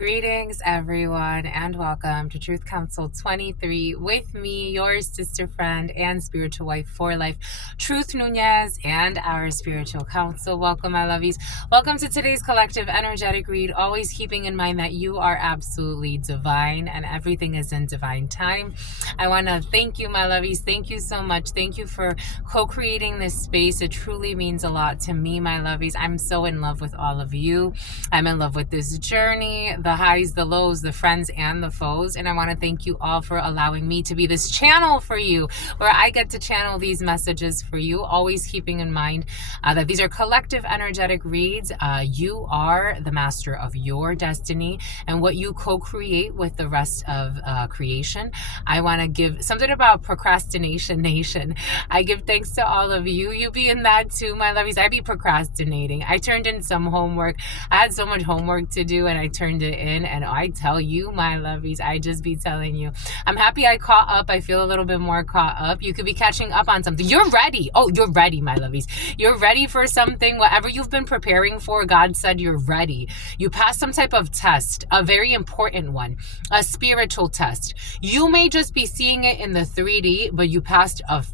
Greetings, everyone, and welcome to Truth Council 23 with me, your sister friend and spiritual wife for life, Truth Nunez, and our spiritual council. Welcome, my lovies. Welcome to today's collective energetic read, always keeping in mind that you are absolutely divine and everything is in divine time. I want to thank you, my lovies. Thank you so much. Thank you for co-creating this space. It truly means a lot to me, my lovies. I'm so in love with all of you. I'm in love with this journey, the highs, the lows, the friends, and the foes. And I want to thank you all for allowing me to be this channel for you, where I get to channel these messages for you, always keeping in mind that these are collective energetic reads. You are the master of your destiny and what you co-create with the rest of creation. I want to give something about procrastination nation. I give thanks to all of you. You be in that too, my lovies. I be procrastinating. I turned in some homework. I had so much homework to do and I turned it in, and I tell you, my lovies, I just be telling you, I'm happy I caught up. I feel a little bit more caught up. You could be catching up on something. You're ready. Oh, you're ready, my lovies. You're ready for something. Whatever you've been preparing for, God said you're ready. You passed some type of test, a very important one, a spiritual test. You may just be seeing it in the 3D, but you passed a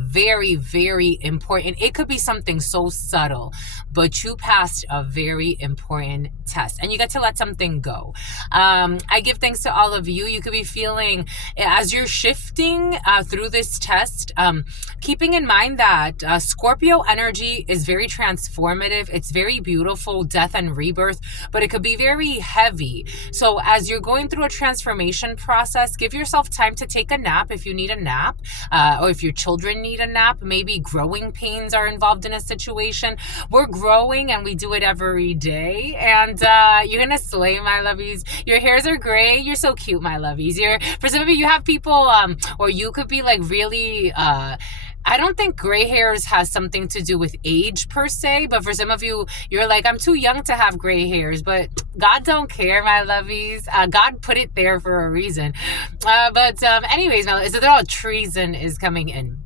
very, very important. It could be something so subtle, but you passed a very important test and you get to let something go. I give thanks to all of you. You could be feeling as you're shifting through this test, keeping in mind that Scorpio energy is very transformative. It's very beautiful, death and rebirth, but it could be very heavy. So as you're going through a transformation process, give yourself time to take a nap if you need a nap, or if your children need a nap. Maybe growing pains are involved in a situation. We're growing and we do it every day, and you're gonna slay, my lovies. Your hairs are gray. You're so cute, my lovies. For some of you have people or you could be like really I don't think gray hairs has something to do with age per se, but for some of you, you're like, I'm too young to have gray hairs, but God don't care, my lovies. God put it there for a reason. But anyways, my lovies, so they're all treason is coming in.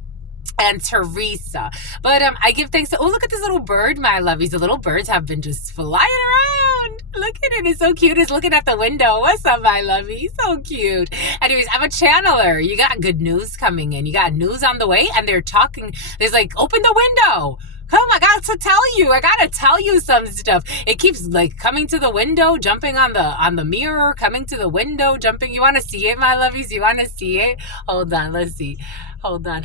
And Teresa. But I give thanks to, oh, look at this little bird, my lovies. The little birds have been just flying around. Look at it. It's so cute. It's looking at the window. What's up, my lovey? So cute. Anyways, I'm a channeler. You got good news coming in. You got news on the way, and they're talking. There's like, open the window. Come, I got to tell you. I gotta tell you some stuff. It keeps like coming to the window, jumping on the mirror, coming to the window, jumping. You want to see it, my lovies? You want to see it? Hold on. Let's see. Hold on.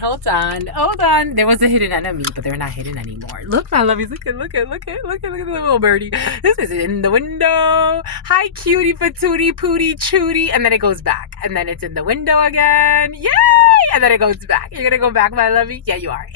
There was a hidden enemy, but they're not hidden anymore. Look, my lovies, look at the little birdie. This is in the window. Hi, cutie, patootie, pootie, chootie. And then it goes back. And then it's in the window again. Yay! And then it goes back. You're gonna go back, my lovey? Yeah, you are.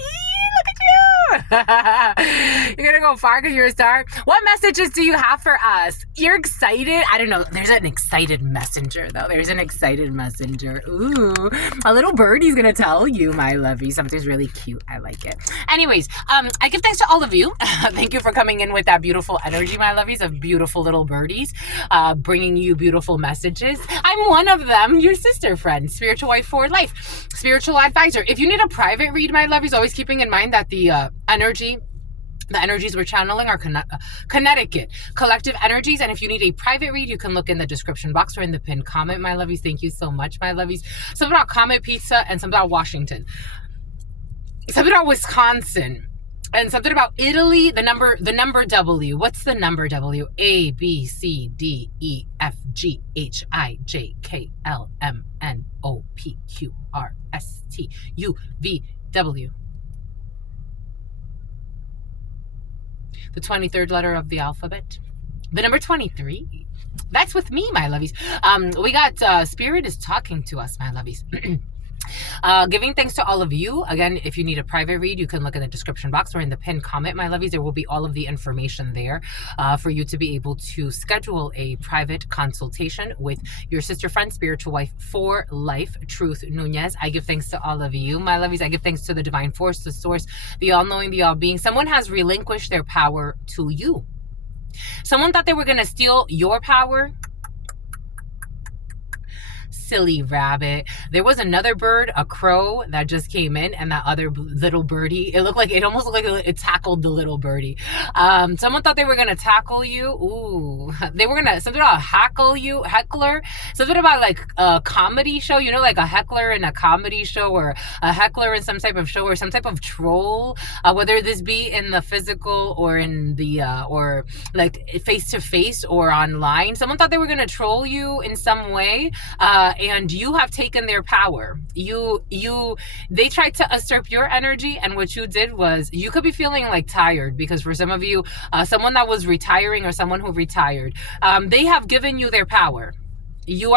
You're gonna go far because you're a star. What messages do you have for us? You're excited? I don't know. There's an excited messenger, though. There's an excited messenger. Ooh, a little birdie's gonna tell you, my lovey. Something's really cute. I like it. Anyways, I give thanks to all of you. Thank you for coming in with that beautiful energy, my lovies, of beautiful little birdies, bringing you beautiful messages. I'm one of them, your sister friend, spiritual wife for life, spiritual advisor. If you need a private read, my lovies, always keeping in mind that the energies we're channeling are Connecticut collective energies. And if you need a private read, you can look in the description box or in the pinned comment, my lovies. Thank you so much, my lovies. Something about Comet Pizza and something about Washington, something about Wisconsin, and something about Italy. The number W. What's the number W? A, B, C, D, E, F, G, H, I, J, K, L, M, N, O, P, Q, R, S, T, U, V, W. The 23rd letter of the alphabet. The number 23. That's with me, my lovies. We got Spirit is talking to us, my lovies. Giving thanks to all of you. Again, if you need a private read, you can look in the description box or in the pinned comment, my lovies. There will be all of the information there for you to be able to schedule a private consultation with your sister friend, spiritual wife for life, Truth Nunez. I give thanks to all of you, my lovies. I give thanks to the divine force, the source, the all-knowing, the all-being. Someone has relinquished their power to you. Someone thought they were going to steal your power. silly rabbit. There was another bird, a crow, that just came in, and that other little birdie, it almost looked like it tackled the little birdie. Someone thought they were gonna tackle you. Ooh, they were gonna something about heckler, something about like a comedy show, like a heckler in a comedy show, or a heckler in some type of show, or some type of troll, whether this be in the physical or in the or like face to face or online. Someone thought they were gonna troll you in some way, and you have taken their power. They tried to usurp your energy, and what you did was, you could be feeling like tired, because for some of you, someone that was retiring or someone who retired, they have given you their power. You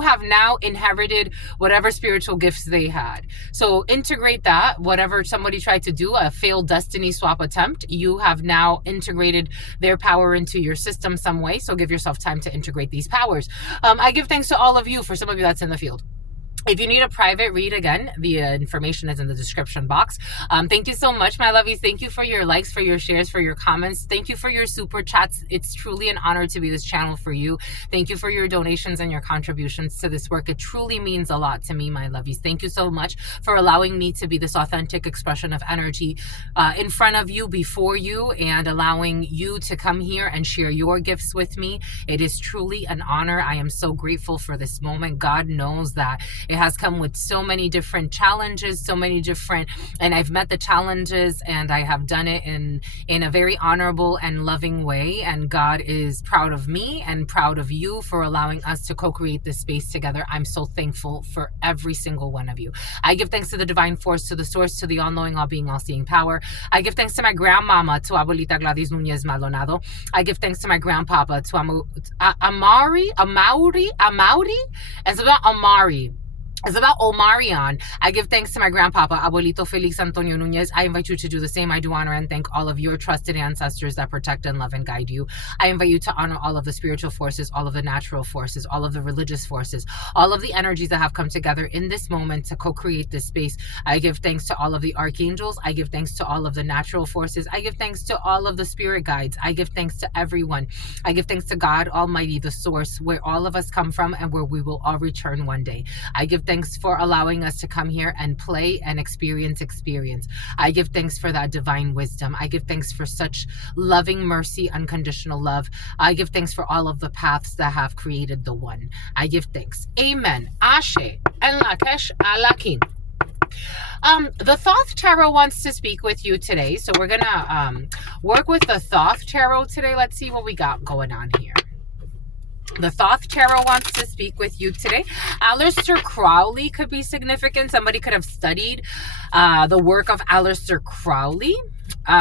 have now inherited whatever spiritual gifts they had. So integrate that. Whatever somebody tried to do, a failed destiny swap attempt, you have now integrated their power into your system some way. So give yourself time to integrate these powers. I give thanks to all of you. For some of you, that's in the field. If you need a private read, again, the information is in the description box. Thank you so much, my lovies. Thank you for your likes, for your shares, for your comments. Thank you for your super chats. It's truly an honor to be this channel for you. Thank you for your donations and your contributions to this work. It truly means a lot to me, my lovies. Thank you so much for allowing me to be this authentic expression of energy in front of you, before you, and allowing you to come here and share your gifts with me. It is truly an honor. I am so grateful for this moment. God knows that it has come with so many different challenges, and I've met the challenges, and I have done it in a very honorable and loving way. And God is proud of me and proud of you for allowing us to co-create this space together. I'm so thankful for every single one of you. I give thanks to the divine force, to the source, to the all-knowing, all-being, all-seeing power. I give thanks to my grandmama, to Abuelita Gladys Nunez Maldonado. I give thanks to my grandpapa, to Amaury, and about Amari. It's about Omarion. I give thanks to my grandpapa, Abuelito Felix Antonio Nunez. I invite you to do the same. I do honor and thank all of your trusted ancestors that protect and love and guide you. I invite you to honor all of the spiritual forces, all of the natural forces, all of the religious forces, all of the energies that have come together in this moment to co-create this space. I give thanks to all of the archangels. I give thanks to all of the natural forces. I give thanks to all of the spirit guides. I give thanks to everyone. I give thanks to God Almighty, the source, where all of us come from and where we will all return one day. I give thanks for allowing us to come here and play and experience. I give thanks for that divine wisdom. I give thanks for such loving mercy, unconditional love. I give thanks for all of the paths that have created the one. I give thanks. Amen. Ashe. En Lakesh Alakin. The Thoth Tarot wants to speak with you today. So we're going to work with the Thoth Tarot today. Let's see what we got going on here. The Thoth Tarot wants to speak with you today. Aleister Crowley could be significant. Somebody could have studied the work of Aleister Crowley.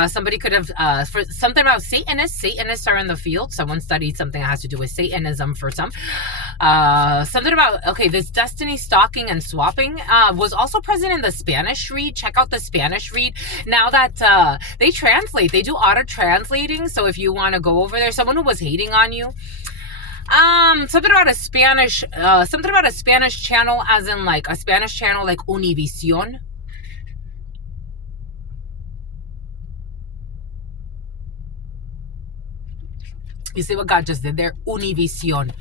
Somebody could have, for something about Satanists. Satanists are in the field. Someone studied something that has to do with Satanism for some. Something about, okay, this destiny stalking and swapping was also present in the Spanish read. Check out the Spanish read. Now that they translate, they do auto translating. So if you want to go over there, someone who was hating on you, something about a Spanish channel, as in like a Spanish channel like Univision. You see what God just did there? Univision,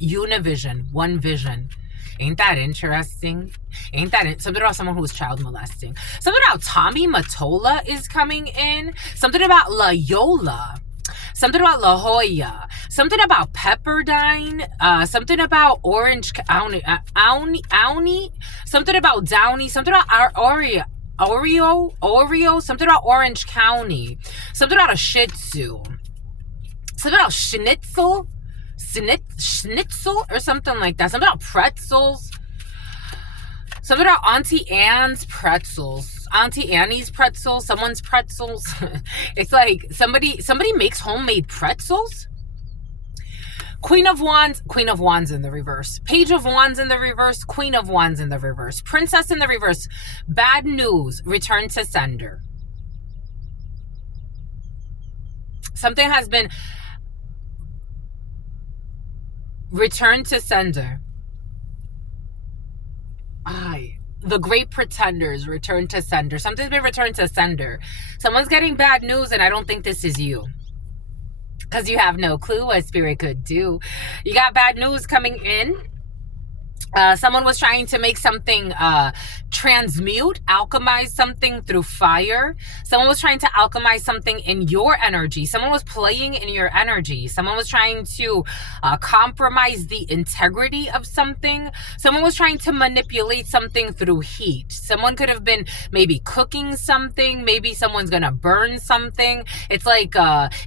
Univision, one vision. Ain't that interesting? Something about someone who was child molesting. Something about Tommy Mottola is coming in. Something about Loyola. Something about La Jolla, something about Pepperdine, something about Orange County, something about Downey, something about Oreo, something about Orange County, something about a Shih Tzu, something about Schnitzel or something like that, something about pretzels, something about Auntie Anne's pretzels. Auntie Annie's pretzels, someone's pretzels. It's like somebody makes homemade pretzels. Queen of Wands in the reverse. Page of Wands in the reverse. Queen of Wands in the reverse. Princess in the reverse. Bad news. Return to sender. Something has been returned to sender. The Great Pretenders, return to sender. Something's been returned to sender. Someone's getting bad news, and I don't think this is you, because you have no clue what spirit could do. You got bad news coming in. Someone was trying to make something transmute, alchemize something through fire. Someone was trying to alchemize something in your energy. Someone was playing in your energy. Someone was trying to compromise the integrity of something. Someone was trying to manipulate something through heat. Someone could have been maybe cooking something. Maybe someone's going to burn something. It's like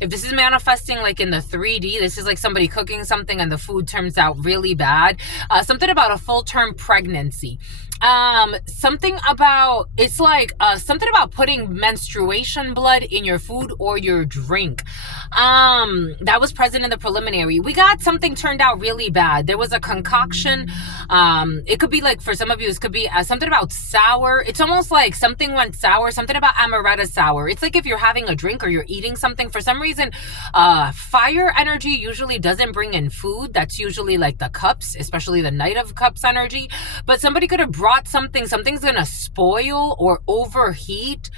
if this is manifesting like in the 3D, this is like somebody cooking something and the food turns out really bad. Something about a full-term pregnancy. Something about, it's like something about putting menstruation blood in your food or your drink. That was present in the preliminary. We got something turned out really bad. There was a concoction. It could be like, for some of you, this could be something about sour. It's almost like something went sour, something about amaretto sour. It's like if you're having a drink or you're eating something, for some reason, fire energy usually doesn't bring in food. That's usually like the cups, especially the Knight of Cups energy. But somebody could have brought something's gonna spoil or overheat.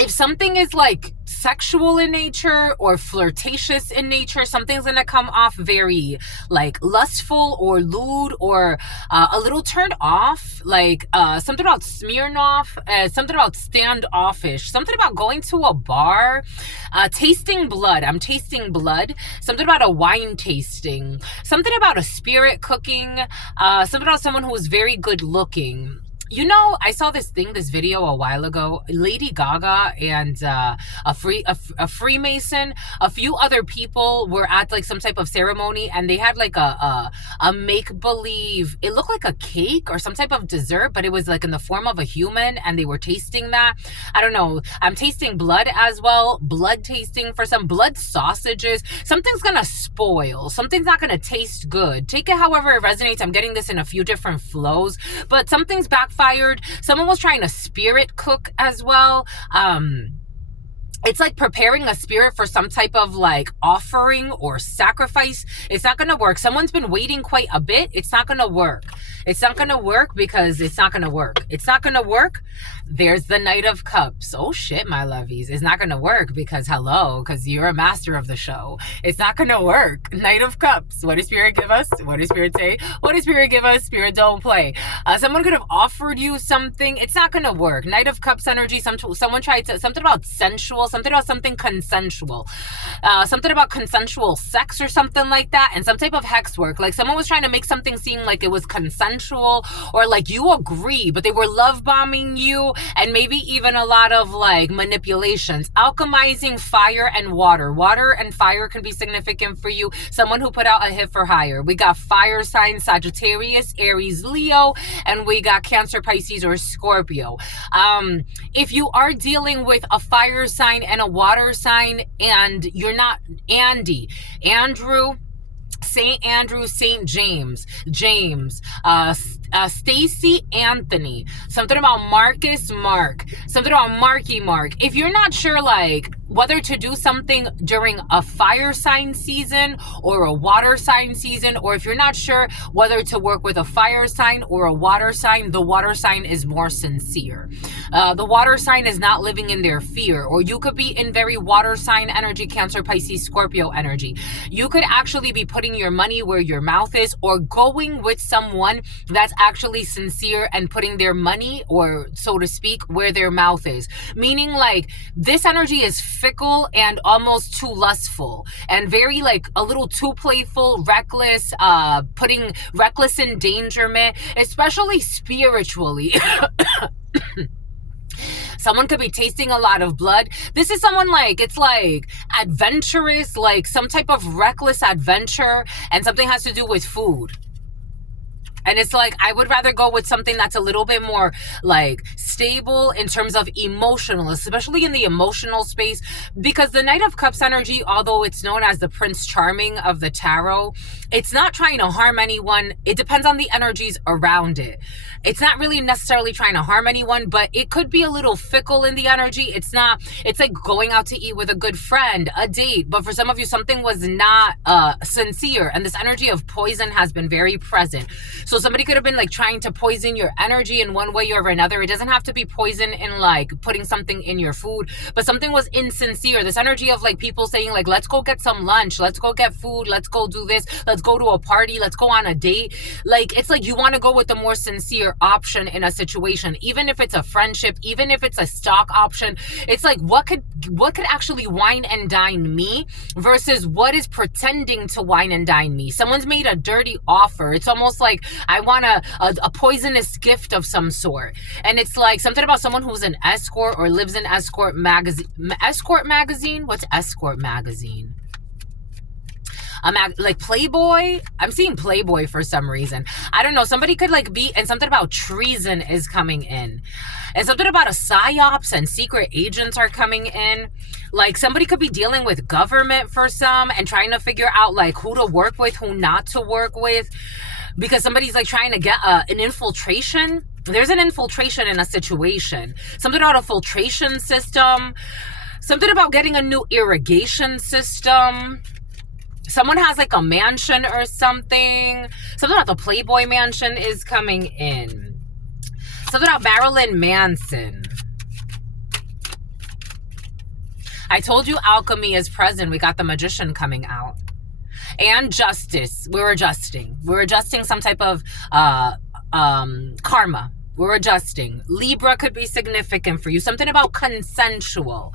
If something is like sexual in nature or flirtatious in nature, something's gonna come off very like lustful or lewd or a little turned off, like something about Smirnoff, something about standoffish, something about going to a bar, tasting blood. I'm tasting blood. Something about a wine tasting, something about a spirit cooking, something about someone who was very good looking. You know, I saw this video a while ago. Lady Gaga and a Freemason, a few other people were at like some type of ceremony, and they had like a make-believe. It looked like a cake or some type of dessert, but it was like in the form of a human, and they were tasting that. I don't know. I'm tasting blood as well. Blood tasting for some blood sausages. Something's gonna spoil. Something's not gonna taste good. Take it however it resonates. I'm getting this in a few different flows, but something's backfired. Someone was trying to spirit cook as well. It's like preparing a spirit for some type of like offering or sacrifice. It's not going to work. Someone's been waiting quite a bit. It's not going to work. It's not going to work because it's not going to work. It's not going to work. There's the Knight of Cups. Oh shit, my lovies. It's not going to work because hello, because you're a master of the show. It's not going to work. Knight of Cups. What does Spirit give us? What does Spirit say? What does Spirit give us? Spirit don't play. Someone could have offered you something. It's not going to work. Knight of Cups energy. Someone tried to, something about sensual, something about something consensual, something about consensual sex or something like that, and some type of hex work. Like someone was trying to make something seem like it was consensual or like you agree, but they were love bombing you, and maybe even a lot of like manipulations. Alchemizing fire and water. Water and fire can be significant for you. Someone who put out a hit for hire. We got fire signs Sagittarius, Aries, Leo, and we got Cancer, Pisces, or Scorpio. If you are dealing with a fire sign and a water sign, and you're not Andrew, St. Andrew, St. James, Stacy, Anthony, something about Marcus, Mark, something about Marky Mark. If you're not sure like whether to do something during a fire sign season or a water sign season, or if you're not sure whether to work with a fire sign or a water sign, the water sign is more sincere. The water sign is not living in their fear, or you could be in very water sign energy, Cancer, Pisces, Scorpio energy. You could actually be putting your money where your mouth is, or going with someone that's actually sincere and putting their money, or so to speak, where their mouth is. Meaning like this energy is fickle and almost too lustful and very like a little too playful, reckless, putting reckless endangerment, especially spiritually. Someone could be tasting a lot of blood. This is someone like, it's like adventurous, like some type of reckless adventure, and something has to do with food. And it's like, I would rather go with something that's a little bit more like stable in terms of emotional, especially in the emotional space, because the Knight of Cups energy, although it's known as the Prince Charming of the tarot, it's not trying to harm anyone. It depends on the energies around it. It's not really necessarily trying to harm anyone, but it could be a little fickle in the energy. It's like going out to eat with a good friend, a date. But for some of you, something was not sincere. And this energy of poison has been very present. So somebody could have been like trying to poison your energy in one way or another. It doesn't have to be poison in like putting something in your food, but something was insincere. This energy of like people saying like, let's go get some lunch, let's go get food, let's go do this, let's go to a party, let's go on a date. Like, it's like you want to go with the more sincere option in a situation, even if it's a friendship, even if it's a stock option. It's like, what could actually wine and dine me versus what is pretending to wine and dine me. Someone's made a dirty offer. It's almost like I want a poisonous gift of some sort. And it's like something about someone who's an escort or lives in escort magazine. Escort magazine? What's escort magazine? Like Playboy. I'm seeing Playboy for some reason. I don't know. Somebody could like be, and something about treason is coming in. And something about a psyops and secret agents are coming in. Like somebody could be dealing with government for some and trying to figure out like who to work with, who not to work with. Because somebody's like trying to get an infiltration. There's an infiltration in a situation. Something about a filtration system. Something about getting a new irrigation system. Someone has like a mansion or something. Something about the Playboy mansion is coming in. Something about Marilyn Manson. I told you alchemy is present. We got the magician coming out. And justice. We're adjusting. We're adjusting some type of karma. We're adjusting. Libra could be significant for you. Something about consensual.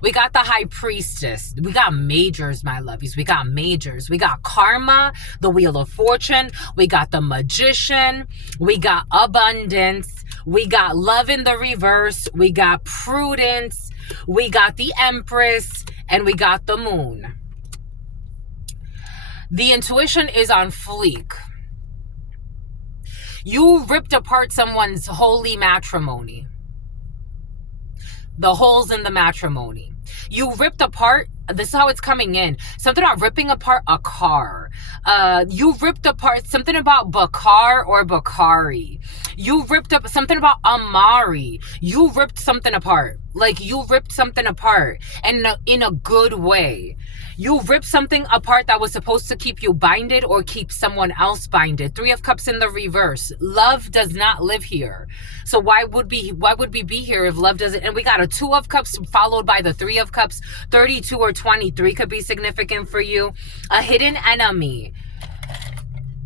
We got the high priestess. We got majors, my lovies. We got majors. We got karma, the wheel of fortune. We got the magician. We got abundance. We got love in the reverse. We got prudence. We got the empress. And we got the moon. The intuition is on fleek. You ripped apart someone's holy matrimony. The holes in the matrimony. You ripped apart, this is how it's coming in. Something about ripping apart a car. You ripped apart something about Bakar or Bakari. You ripped up something about Amari. You ripped something apart. Like you ripped something apart and in a good way. You ripped something apart that was supposed to keep you binded or keep someone else binded. 3 of Cups in the reverse. Love does not live here. So why would we be here if love doesn't? And we got a 2 of Cups followed by the 3 of Cups. 32 or 23 could be significant for you. A hidden enemy.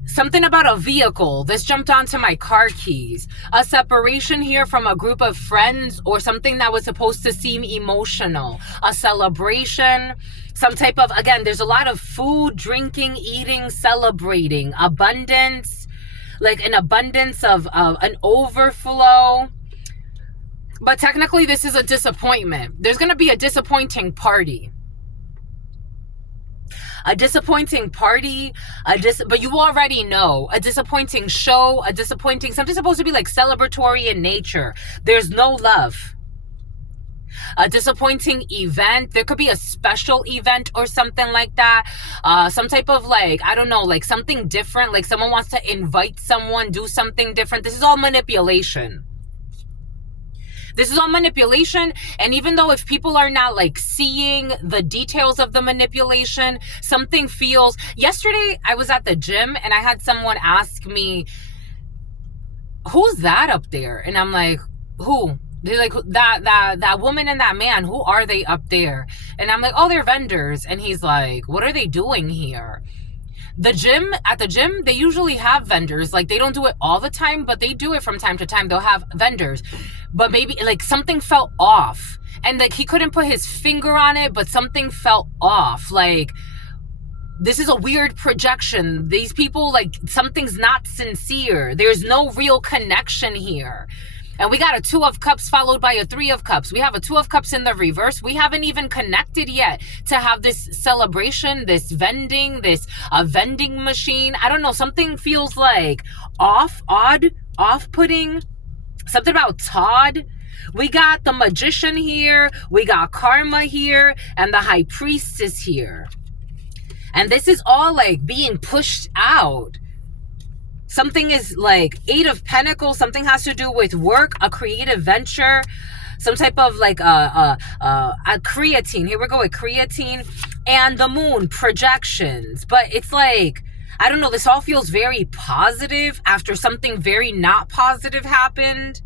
Something about a vehicle. This jumped onto my car keys. A separation here from a group of friends or something that was supposed to seem emotional. A celebration. Some type of, again, there's a lot of food, drinking, eating, celebrating. Abundance. Like an abundance of an overflow. But technically this is a disappointment. There's going to be a disappointing party. A disappointing party, but you already know, a disappointing show, something supposed to be like celebratory in nature. There's no love. A disappointing event. There could be a special event or something like that. Some type of like, I don't know, like something different. Like someone wants to invite someone, do something different. This is all manipulation. This is all manipulation. And even though if people are not like seeing the details of the manipulation, something feels. Yesterday I was at the gym and I had someone ask me, who's that up there? And I'm like, who? They're like, that woman and that man, who are they up there? And I'm like, oh, they're vendors. And he's like, what are they doing here? At the gym, they usually have vendors. Like, they don't do it all the time, but they do it from time to time. They'll have vendors. But maybe, like, something felt off. And, like, he couldn't put his finger on it, but something felt off. Like, this is a weird projection. These people, like, something's not sincere. There's no real connection here. And we got a 2 of Cups followed by a 3 of Cups. We have a 2 of Cups in the reverse. We haven't even connected yet to have this celebration, this vending, this vending machine. I don't know. Something feels like off-putting. Something about Todd. We got the magician here. We got karma here. And the high priestess here. And this is all like being pushed out. Something is like 8 of Pentacles. Something has to do with work, a creative venture, some type of like a creatine. Here we go with creatine and the moon projections. But it's like I don't know, this all feels very positive after something very not positive happened.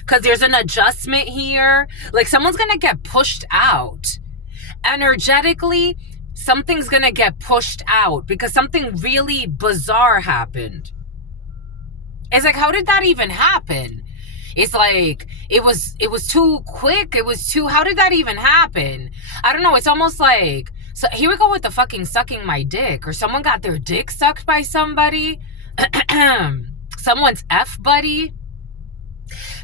Because there's an adjustment here. Like someone's going to get pushed out. Energetically, something's going to get pushed out because something really bizarre happened. It's like, how did that even happen? It's like, it was too quick. How did that even happen? I don't know. It's almost like, so here we go with the fucking sucking my dick, or someone got their dick sucked by somebody. Someone's F buddy.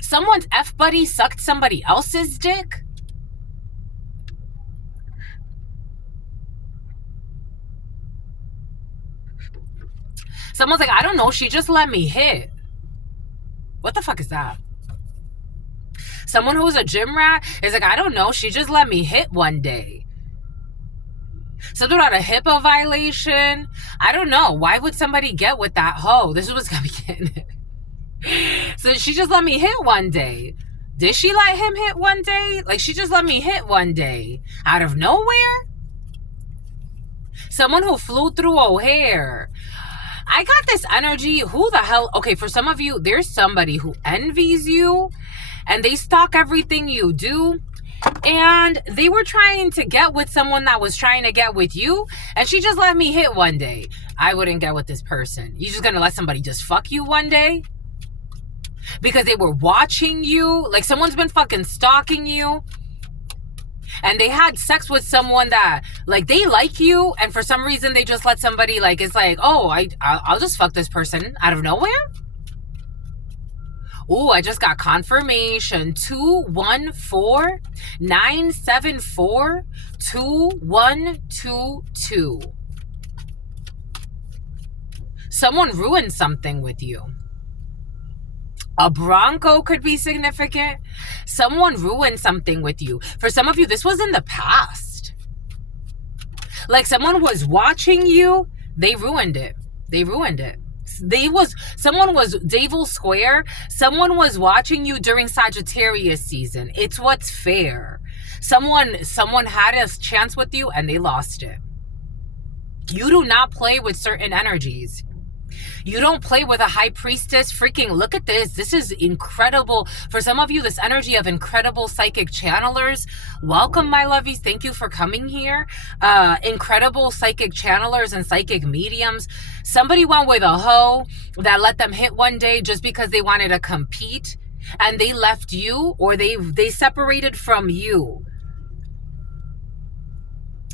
Someone's F buddy sucked somebody else's dick. Someone's like, I don't know, she just let me hit. What the fuck is that? Someone who's a gym rat is like, I don't know, she just let me hit one day. Something about a HIPAA violation. I don't know. Why would somebody get with that hoe? This is what's gonna be getting it. So she just let me hit one day. Did she let him hit one day? Like, she just let me hit one day. Out of nowhere? Someone who flew through O'Hare. I got this energy. Who the hell? Okay, for some of you, there's somebody who envies you and they stalk everything you do. And they were trying to get with someone that was trying to get with you. And she just let me hit one day. I wouldn't get with this person. You just gonna let somebody just fuck you one day? Because they were watching you? Like someone's been fucking stalking you. And they had sex with someone that, like, they like you, and for some reason they just let somebody, like, it's like, oh, I'll just fuck this person out of nowhere? Ooh, I just got confirmation. 214-974-2122. Someone ruined something with you. A Bronco could be significant. Someone ruined something with you. For some of you, this was in the past. Like someone was watching you. They ruined it. They ruined it. Someone was Devil Square. Someone was watching you during Sagittarius season. It's what's fair. Someone had a chance with you and they lost it. You do not play with certain energies. You don't play with a high priestess. Freaking look at this. This is incredible. For some of you, this energy of incredible psychic channelers. Welcome, my lovies. Thank you for coming here. Incredible psychic channelers and psychic mediums. Somebody went with a hoe that let them hit one day just because they wanted to compete. And they left you, or they separated from you.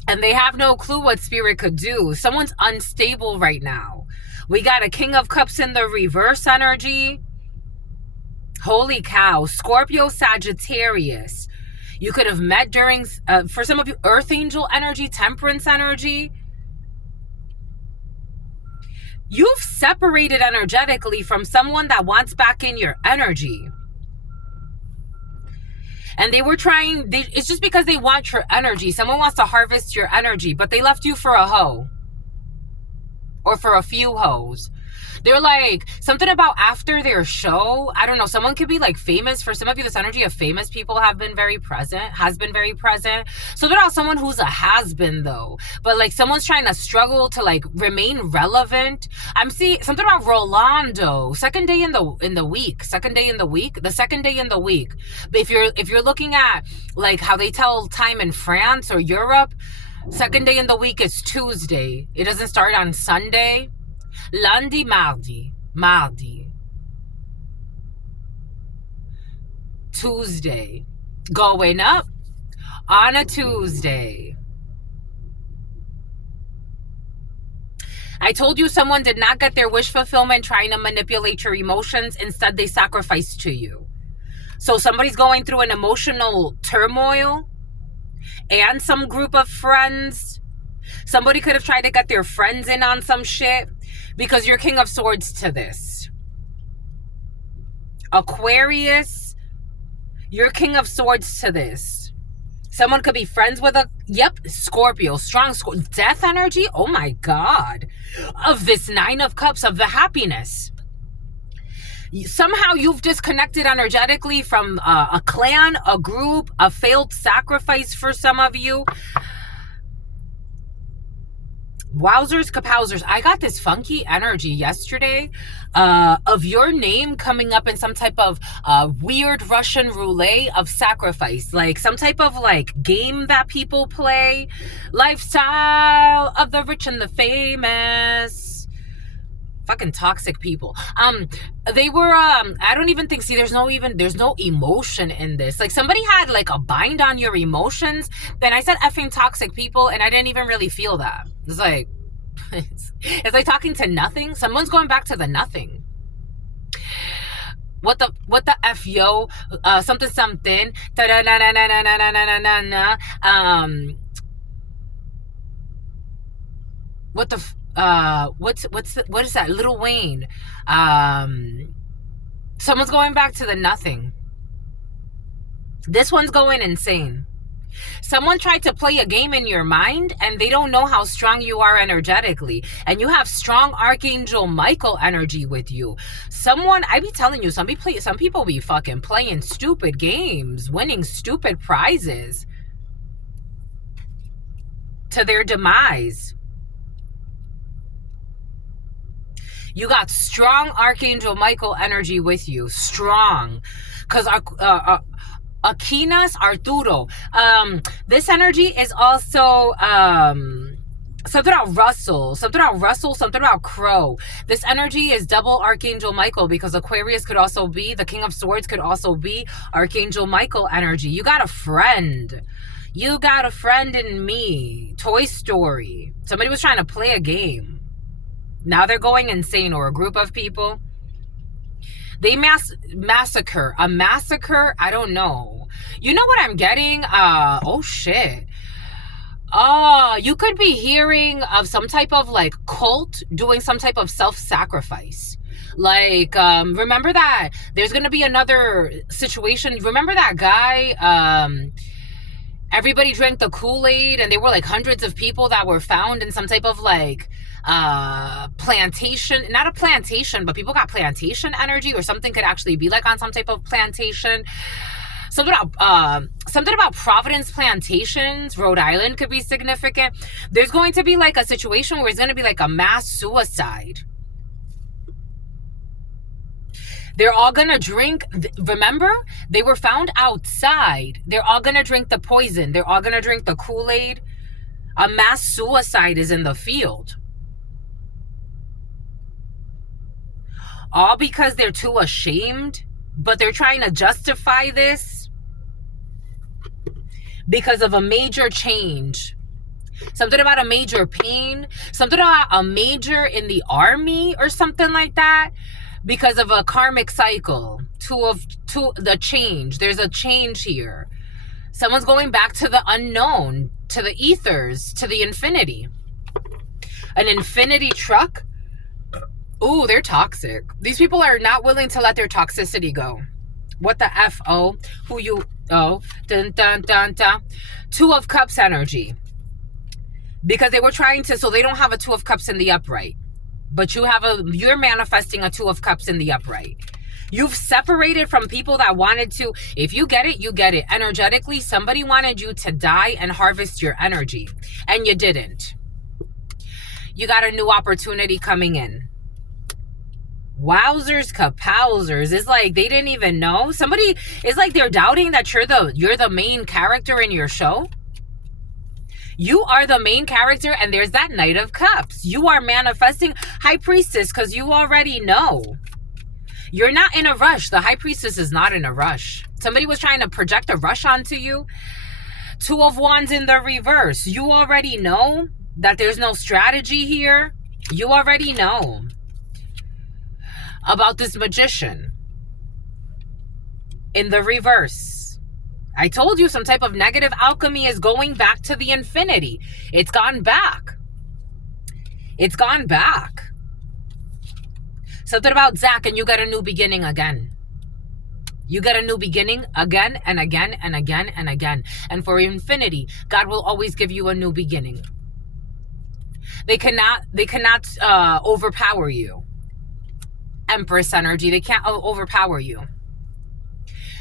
And they have no clue what spirit could do. Someone's unstable right now. We got a King of Cups in the reverse energy. Holy cow. Scorpio, Sagittarius. You could have met during, for some of you, Earth Angel energy, Temperance energy. You've separated energetically from someone that wants back in your energy. And they were trying, it's just because they want your energy. Someone wants to harvest your energy, but they left you for a hoe. Or for a few hoes. They're like, something about after their show, I don't know, someone could be like famous. For some of you, this energy of famous people has been very present. So they're not someone who's a has-been though. But like someone's trying to struggle to like remain relevant. I'm seeing something about Rolando. Second day in the week. The second day in the week. But if you're looking at like how they tell time in France or Europe, second day in the week is Tuesday. It doesn't start on Sunday. Lundi, mardi. Tuesday. Going up on a Tuesday. I told you someone did not get their wish fulfillment trying to manipulate your emotions. Instead, they sacrificed to you. So somebody's going through an emotional turmoil. And some group of friends. Somebody could have tried to get their friends in on some shit because you're King of Swords to this. Aquarius, you're King of Swords to this. Someone could be friends with Scorpio, strong death energy. Oh my God. Of this Nine of Cups, of the happiness. Somehow you've disconnected energetically from a clan, a group, a failed sacrifice for some of you. Wowzers kapowzers. I got this funky energy yesterday of your name coming up in some type of weird Russian roulette of sacrifice. Like some type of like game that people play. Lifestyle of the rich and the famous. Fucking toxic people. They were I don't even think, see, there's no emotion in this. Like somebody had like a bind on your emotions. Then I said effing toxic people and I didn't even really feel that. It's like it's like talking to nothing. Someone's going back to the nothing. What the F, yo, something what the what is that? Lil Wayne. Someone's going back to the nothing. This one's going insane. Someone tried to play a game in your mind and they don't know how strong you are energetically. And you have strong Archangel Michael energy with you. I be telling you, some people be fucking playing stupid games, winning stupid prizes to their demise. You got strong Archangel Michael energy with you. Strong. Because Aquinas Arturo. This energy is also something about Russell, something about Crow. This energy is double Archangel Michael, because Aquarius could also be, the King of Swords could also be Archangel Michael energy. You got a friend. You got a friend in me. Toy Story. Somebody was trying to play a game. Now they're going insane, or a group of people. They massacre. A massacre? I don't know. You know what I'm getting? Oh shit. You could be hearing of some type of like cult doing some type of self-sacrifice. Like, remember that there's going to be another situation. Remember that guy, everybody drank the Kool-Aid and there were like hundreds of people that were found in some type of like plantation, not a plantation, but people got plantation energy, or something could actually be like on some type of plantation. Something about Providence Plantations, Rhode Island could be significant. There's going to be like a situation where it's going to be like a mass suicide. They're all going to drink. Remember, they were found outside. They're all going to drink the poison. They're all going to drink the Kool-Aid. A mass suicide is in the field. All because they're too ashamed, but they're trying to justify this because of a major change. Something about a major pain. Something about a major in the army or something like that. Because of a karmic cycle. The change. There's a change here. Someone's going back to the unknown, to the ethers, to the infinity. An infinity truck. Ooh, they're toxic. These people are not willing to let their toxicity go. What the F-O? Who you... Oh. Dun, dun, dun, dun. Two of Cups energy. Because they were trying to... So they don't have a Two of Cups in the upright. But you're manifesting a Two of Cups in the upright. You've separated from people that wanted to... If you get it, you get it. Energetically, somebody wanted you to die and harvest your energy. And you didn't. You got a new opportunity coming in. Wowzers kapowzers. It's like they didn't even know. Somebody, it's like they're doubting that you're the main character in your show. You are the main character, and there's that Knight of Cups. You are manifesting High Priestess because you already know. You're not in a rush. The High Priestess is not in a rush. Somebody was trying to project a rush onto you. Two of Wands in the reverse. You already know that there's no strategy here. You already know about this Magician in the reverse. I told you some type of negative alchemy is going back to the infinity. It's gone back. It's gone back. Something about Zach, and you get a new beginning again. You get a new beginning again and again and again and again. And for infinity, God will always give you a new beginning. They cannot overpower you. Empress energy, they can't overpower you.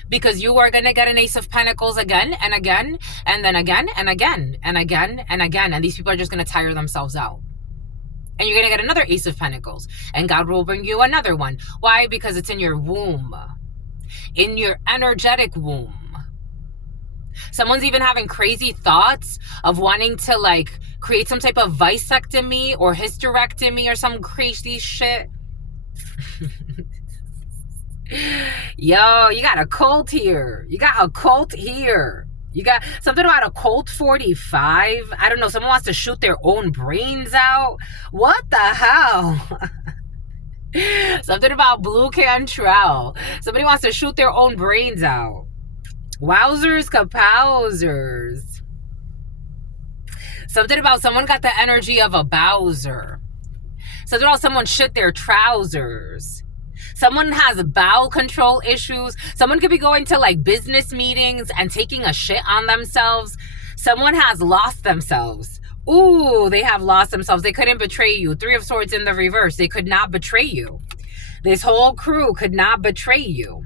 Because you are going to get an Ace of Pentacles again and again, and then again and again and again and again. And these people are just going to tire themselves out. And you're going to get another Ace of Pentacles. And God will bring you another one. Why? Because it's in your womb. In your energetic womb. Someone's even having crazy thoughts of wanting to like create some type of vasectomy or hysterectomy or some crazy shit. Yo, you got a cult here. You got a cult here. You got something about a Colt 45. I don't know. Someone wants to shoot their own brains out. What the hell? Something about Blue Cantrell. Somebody wants to shoot their own brains out. Wowzers kapowzers. Something about someone got the energy of a Bowser. Something about someone shit their trousers. Someone has bowel control issues. Someone could be going to like business meetings and taking a shit on themselves. Someone has lost themselves. Ooh, they have lost themselves. They couldn't betray you. Three of Swords in the reverse. They could not betray you. This whole crew could not betray you.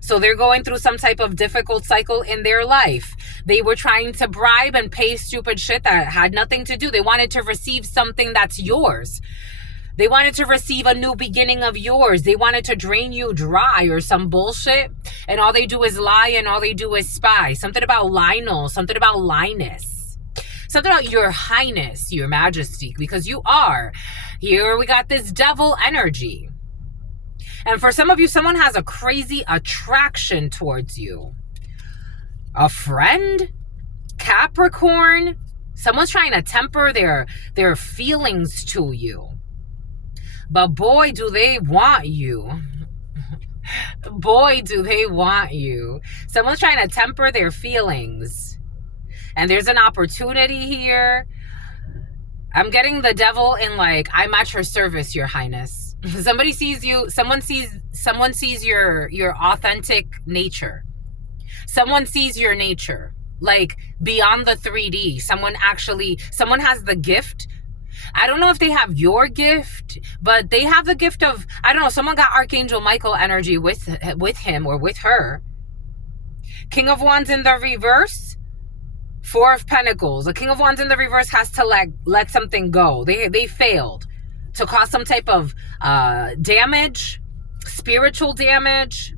So they're going through some type of difficult cycle in their life. They were trying to bribe and pay stupid shit that had nothing to do. They wanted to receive something that's yours. They wanted to receive a new beginning of yours. They wanted to drain you dry or some bullshit. And all they do is lie and all they do is spy. Something about Lionel. Something about Linus. Something about your highness, your majesty. Because you are. Here we got this devil energy. And for some of you, someone has a crazy attraction towards you. A friend? Capricorn? Someone's trying to temper their feelings to you. But boy, do they want you. Boy, do they want you. Someone's trying to temper their feelings. And there's an opportunity here. I'm getting the devil in like, I'm at your service, your highness. Somebody sees you. Someone sees your authentic nature. Someone sees your nature. Like beyond the 3D. Someone has the gift. I don't know if they have your gift, but they have the gift of, I don't know, someone got Archangel Michael energy with him or with her. King of Wands in the reverse, Four of Pentacles. The King of Wands in the reverse has to let something go. They failed to cause some type of damage, spiritual damage.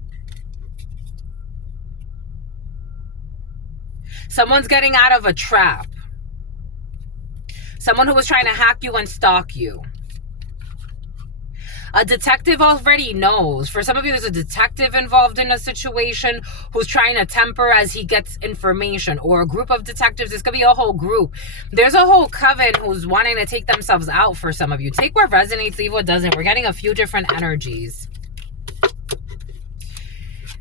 Someone's getting out of a trap. Someone who was trying to hack you and stalk you. A detective already knows. For some of you, there's a detective involved in a situation who's trying to temper as he gets information. Or a group of detectives. This could be a whole group. There's a whole coven who's wanting to take themselves out for some of you. Take what resonates, leave what doesn't. We're getting a few different energies.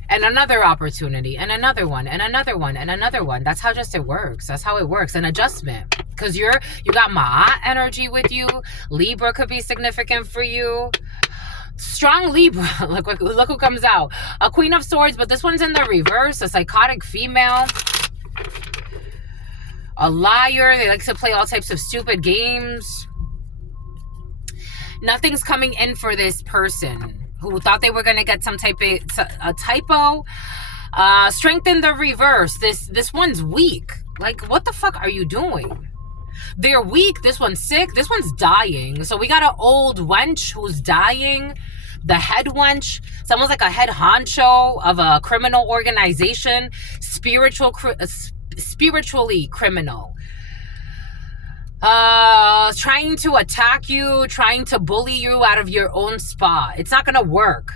And another opportunity, and another one, and another one, and another one. That's how just it works. That's how it works. An adjustment. Because you got Ma'at energy with you. Libra could be significant for you. Strong Libra. Look who comes out. A Queen of Swords, but this one's in the reverse. A psychotic female. A liar. They like to play all types of stupid games. Nothing's coming in for this person who thought they were going to get some type of a typo. Strength in the reverse. This one's weak. Like, what the fuck are you doing? They're weak. This one's sick. This one's dying. So we got an old wench who's dying. The head wench. Someone's like a head honcho of a criminal organization. Spiritually criminal. Trying to attack you, trying to bully you out of your own spot. It's not gonna work.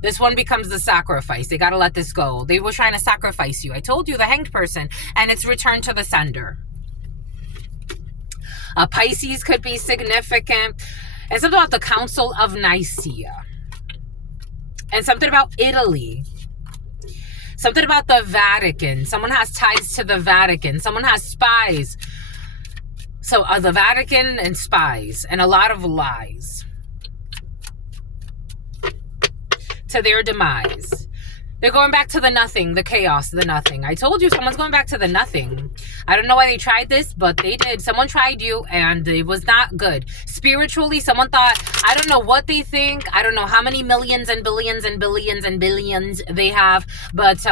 This one becomes the sacrifice. They gotta let this go. They were trying to sacrifice you. I told you, the hanged person, and it's returned to the sender. A Pisces could be significant. And something about the Council of Nicaea. And something about Italy. Something about the Vatican. Someone has ties to the Vatican. Someone has spies. So the Vatican and spies and a lot of lies to their demise. They're going back to the nothing, the chaos, the nothing. I told you someone's going back to the nothing. I don't know why they tried this, but they did. Someone tried you and it was not good. Spiritually, someone thought, I don't know what they think. I don't know how many millions and billions and billions and billions they have, but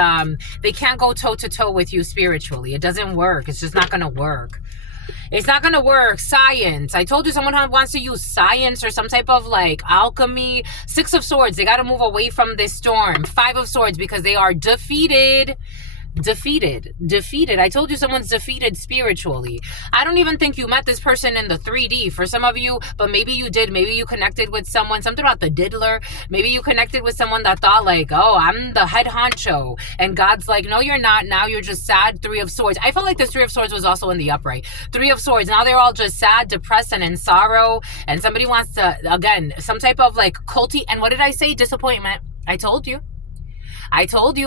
they can't go toe to toe with you spiritually. It doesn't work. It's just not going to work. It's not gonna work. Science. I told you someone wants to use science or some type of like alchemy. 6 of Swords. They gotta move away from this storm. 5 of Swords because they are defeated. Defeated. I told you someone's defeated spiritually. I don't even think you met this person in the 3D for some of you, but maybe you did. Maybe you connected with someone, something about the diddler. Maybe you connected with someone that thought like, oh, I'm the head honcho. And God's like, no, you're not. Now you're just sad. 3 of Swords. I felt like this 3 of Swords was also in the upright. 3 of Swords. Now they're all just sad, depressed, and in sorrow. And somebody wants to, again, some type of like culty. And what did I say? Disappointment. I told you,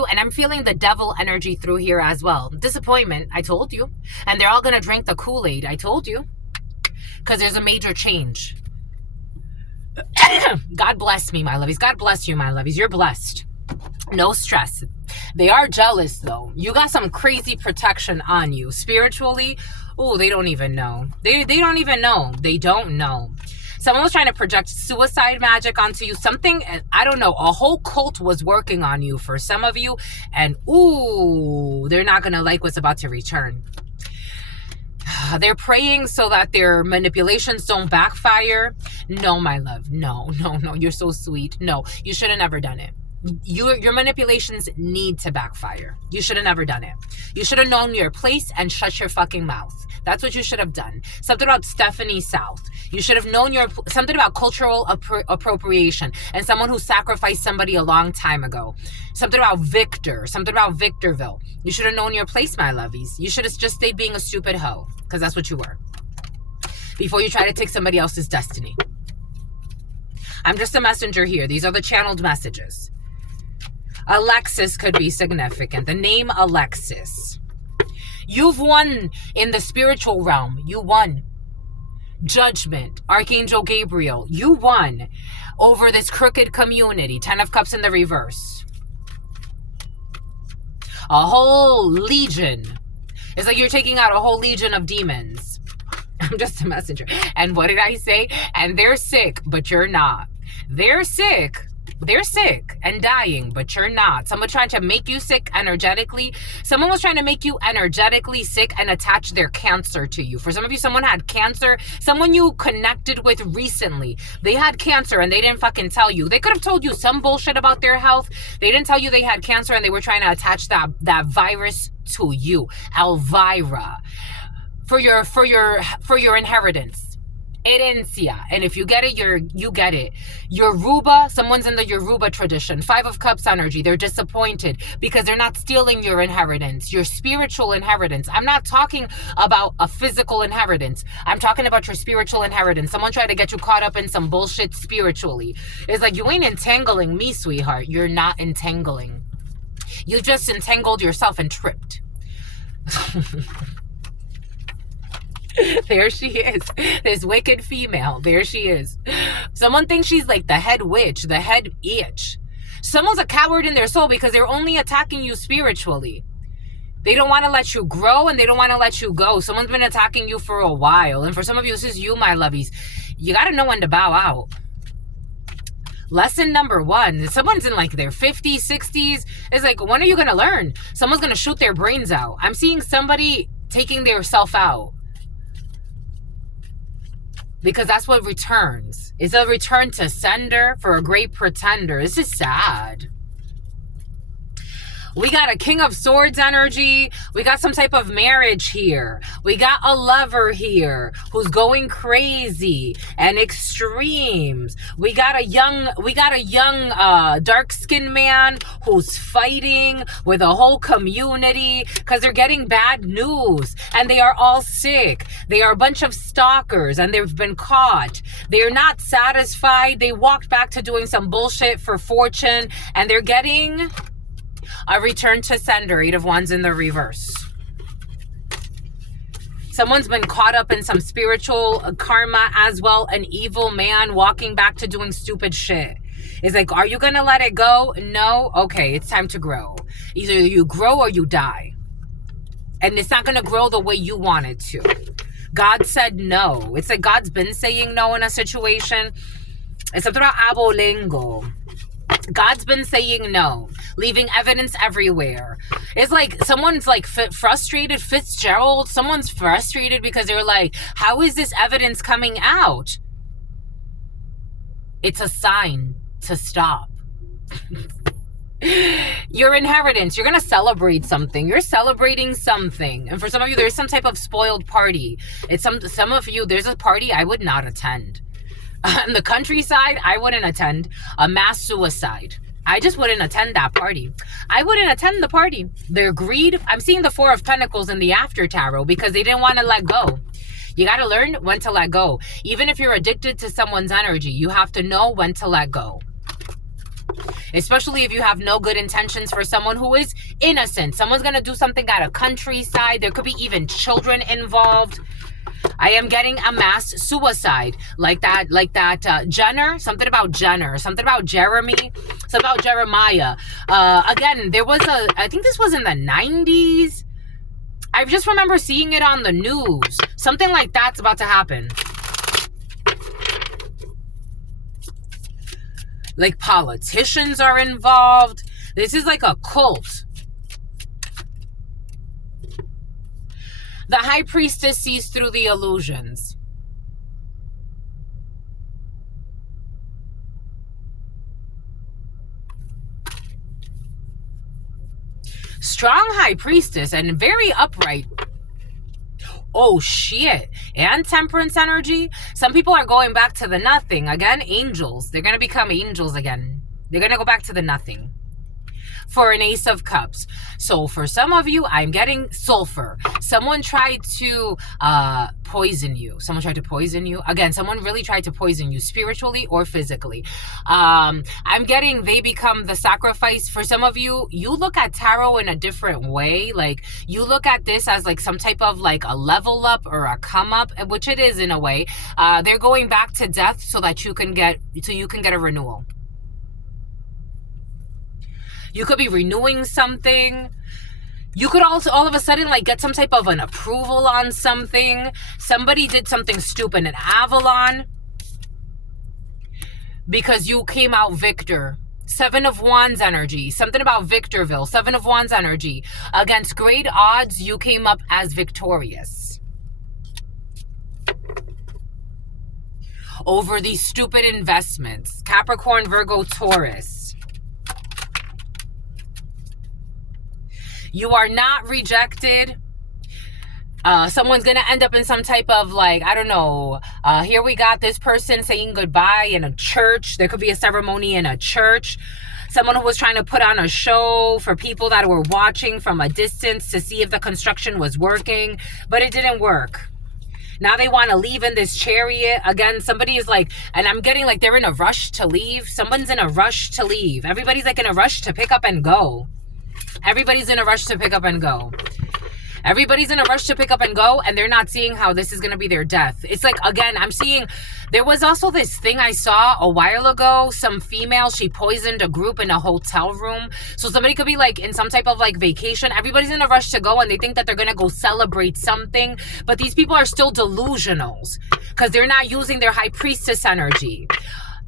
and I'm feeling the devil energy through here as well. Disappointment, I told you. And they're all going to drink the Kool-Aid, I told you. Because there's a major change. God bless me, my lovies. God bless you, my lovies. You're blessed. No stress. They are jealous, though. You got some crazy protection on you. Spiritually, oh, they don't even know. They don't even know. They don't know. Someone was trying to project suicide magic onto you. Something, I don't know, a whole cult was working on you for some of you. And, ooh, they're not going to like what's about to return. They're praying so that their manipulations don't backfire. No, my love. No. You're so sweet. No, you should have never done it. Your manipulations need to backfire. You should have never done it. You should have known your place and shut your fucking mouth. That's what you should have done. Something about Stephanie South. You should have known something about cultural appropriation and someone who sacrificed somebody a long time ago. Something about Victor. Something about Victorville. You should have known your place, my lovies. You should have just stayed being a stupid hoe, because that's what you were. Before you try to take somebody else's destiny. I'm just a messenger here. These are the channeled messages. Alexis could be significant. The name Alexis. You've won in the spiritual realm. You won. Judgment. Archangel Gabriel. You won over this crooked community. 10 of Cups in the reverse. A whole legion. It's like you're taking out a whole legion of demons. I'm just a messenger. And what did I say? And they're sick, but you're not. They're sick and dying, but you're not. Someone trying to make you sick energetically. Someone was trying to make you energetically sick and attach their cancer to you. For some of you, someone had cancer. Someone you connected with recently. They had cancer and they didn't fucking tell you. They could have told you some bullshit about their health. They didn't tell you they had cancer and they were trying to attach that virus to you. Elvira. For your inheritance. Herencia. And if you get it, you get it. Yoruba, someone's in the Yoruba tradition. 5 of Cups energy. They're disappointed because they're not stealing your inheritance, your spiritual inheritance. I'm not talking about a physical inheritance. I'm talking about your spiritual inheritance. Someone tried to get you caught up in some bullshit spiritually. It's like, you ain't entangling me, sweetheart. You're not entangling. You just entangled yourself and tripped. There she is. This wicked female. There she is. Someone thinks she's like the head witch, the head itch. Someone's a coward in their soul because they're only attacking you spiritually. They don't want to let you grow and they don't want to let you go. Someone's been attacking you for a while. And for some of you, this is you, my lovies. You got to know when to bow out. Lesson number 1. Someone's in like their 50s, 60s. It's like, when are you going to learn? Someone's going to shoot their brains out. I'm seeing somebody taking their self out. Because that's what returns. It's a return to sender for a great pretender. This is sad. We got a King of Swords energy. We got some type of marriage here. We got a lover here who's going crazy and extremes. We got a young dark-skinned man who's fighting with a whole community because they're getting bad news and they are all sick. They are a bunch of stalkers and they've been caught. They're not satisfied. They walked back to doing some bullshit for fortune and they're getting a return to sender. 8 of Wands in the reverse. Someone's been caught up in some spiritual karma as well. An evil man walking back to doing stupid shit. It's like, are you going to let it go? No? Okay, it's time to grow. Either you grow or you die. And it's not going to grow the way you want it to. God said no. It's like God's been saying no in a situation. It's something about abolengo. God's been saying no, leaving evidence everywhere. It's like someone's like frustrated, Fitzgerald. Someone's frustrated because they're like, how is this evidence coming out? It's a sign to stop. Your inheritance, you're going to celebrate something. You're celebrating something. And for some of you, there's some type of spoiled party. It's some of you, there's a party I would not attend. In the countryside, I wouldn't attend. A mass suicide. I just wouldn't attend that party. I wouldn't attend the party. Their greed. I'm seeing the Four of Pentacles in the after tarot because they didn't want to let go. You got to learn when to let go. Even if you're addicted to someone's energy, you have to know when to let go. Especially if you have no good intentions for someone who is innocent. Someone's going to do something at a countryside. There could be even children involved. I am getting a mass suicide like that Jenner, something about Jenner, something about Jeremy, something about Jeremiah. Again, there was I think this was in the 90s. I just remember seeing it on the news. Something like that's about to happen. Like politicians are involved. This is like a cult. The High Priestess sees through the illusions. Strong High Priestess and very upright. Oh, shit. And Temperance energy. Some people are going back to the nothing. Again, angels. They're going to become angels again. They're going to go back to the nothing. For an Ace of Cups. So for some of you, I'm getting sulfur. Someone tried to poison you. Someone tried to poison you. Again, someone really tried to poison you spiritually or physically. I'm getting they become the sacrifice. For some of you, you look at tarot in a different way. Like you look at this as like some type of like a level up or a come up, which it is in a way. They're going back to death so that you can get a renewal. You could be renewing something. You could also all of a sudden like get some type of an approval on something. Somebody did something stupid in Avalon because you came out victor. Seven of Wands energy. Something about Victorville. Seven of Wands energy. Against great odds, you came up as victorious. Over these stupid investments. Capricorn, Virgo, Taurus. You are not rejected. Someone's going to end up in some type of like, I don't know. Here we got this person saying goodbye in a church. There could be a ceremony in a church. Someone who was trying to put on a show for people that were watching from a distance to see if the construction was working. But it didn't work. Now they want to leave in this chariot. Again, somebody is like, and I'm getting like they're in a rush to leave. Someone's in a rush to leave. Everybody's like in a rush to pick up and go. Everybody's in a rush to pick up and go. Everybody's in a rush to pick up and go, and they're not seeing how this is going to be their death. It's like, again, I'm seeing, there was also this thing I saw a while ago. Some female, she poisoned a group in a hotel room. So somebody could be like in some type of like vacation. Everybody's in a rush to go, and they think that they're going to go celebrate something. But these people are still delusionals because they're not using their High Priestess energy.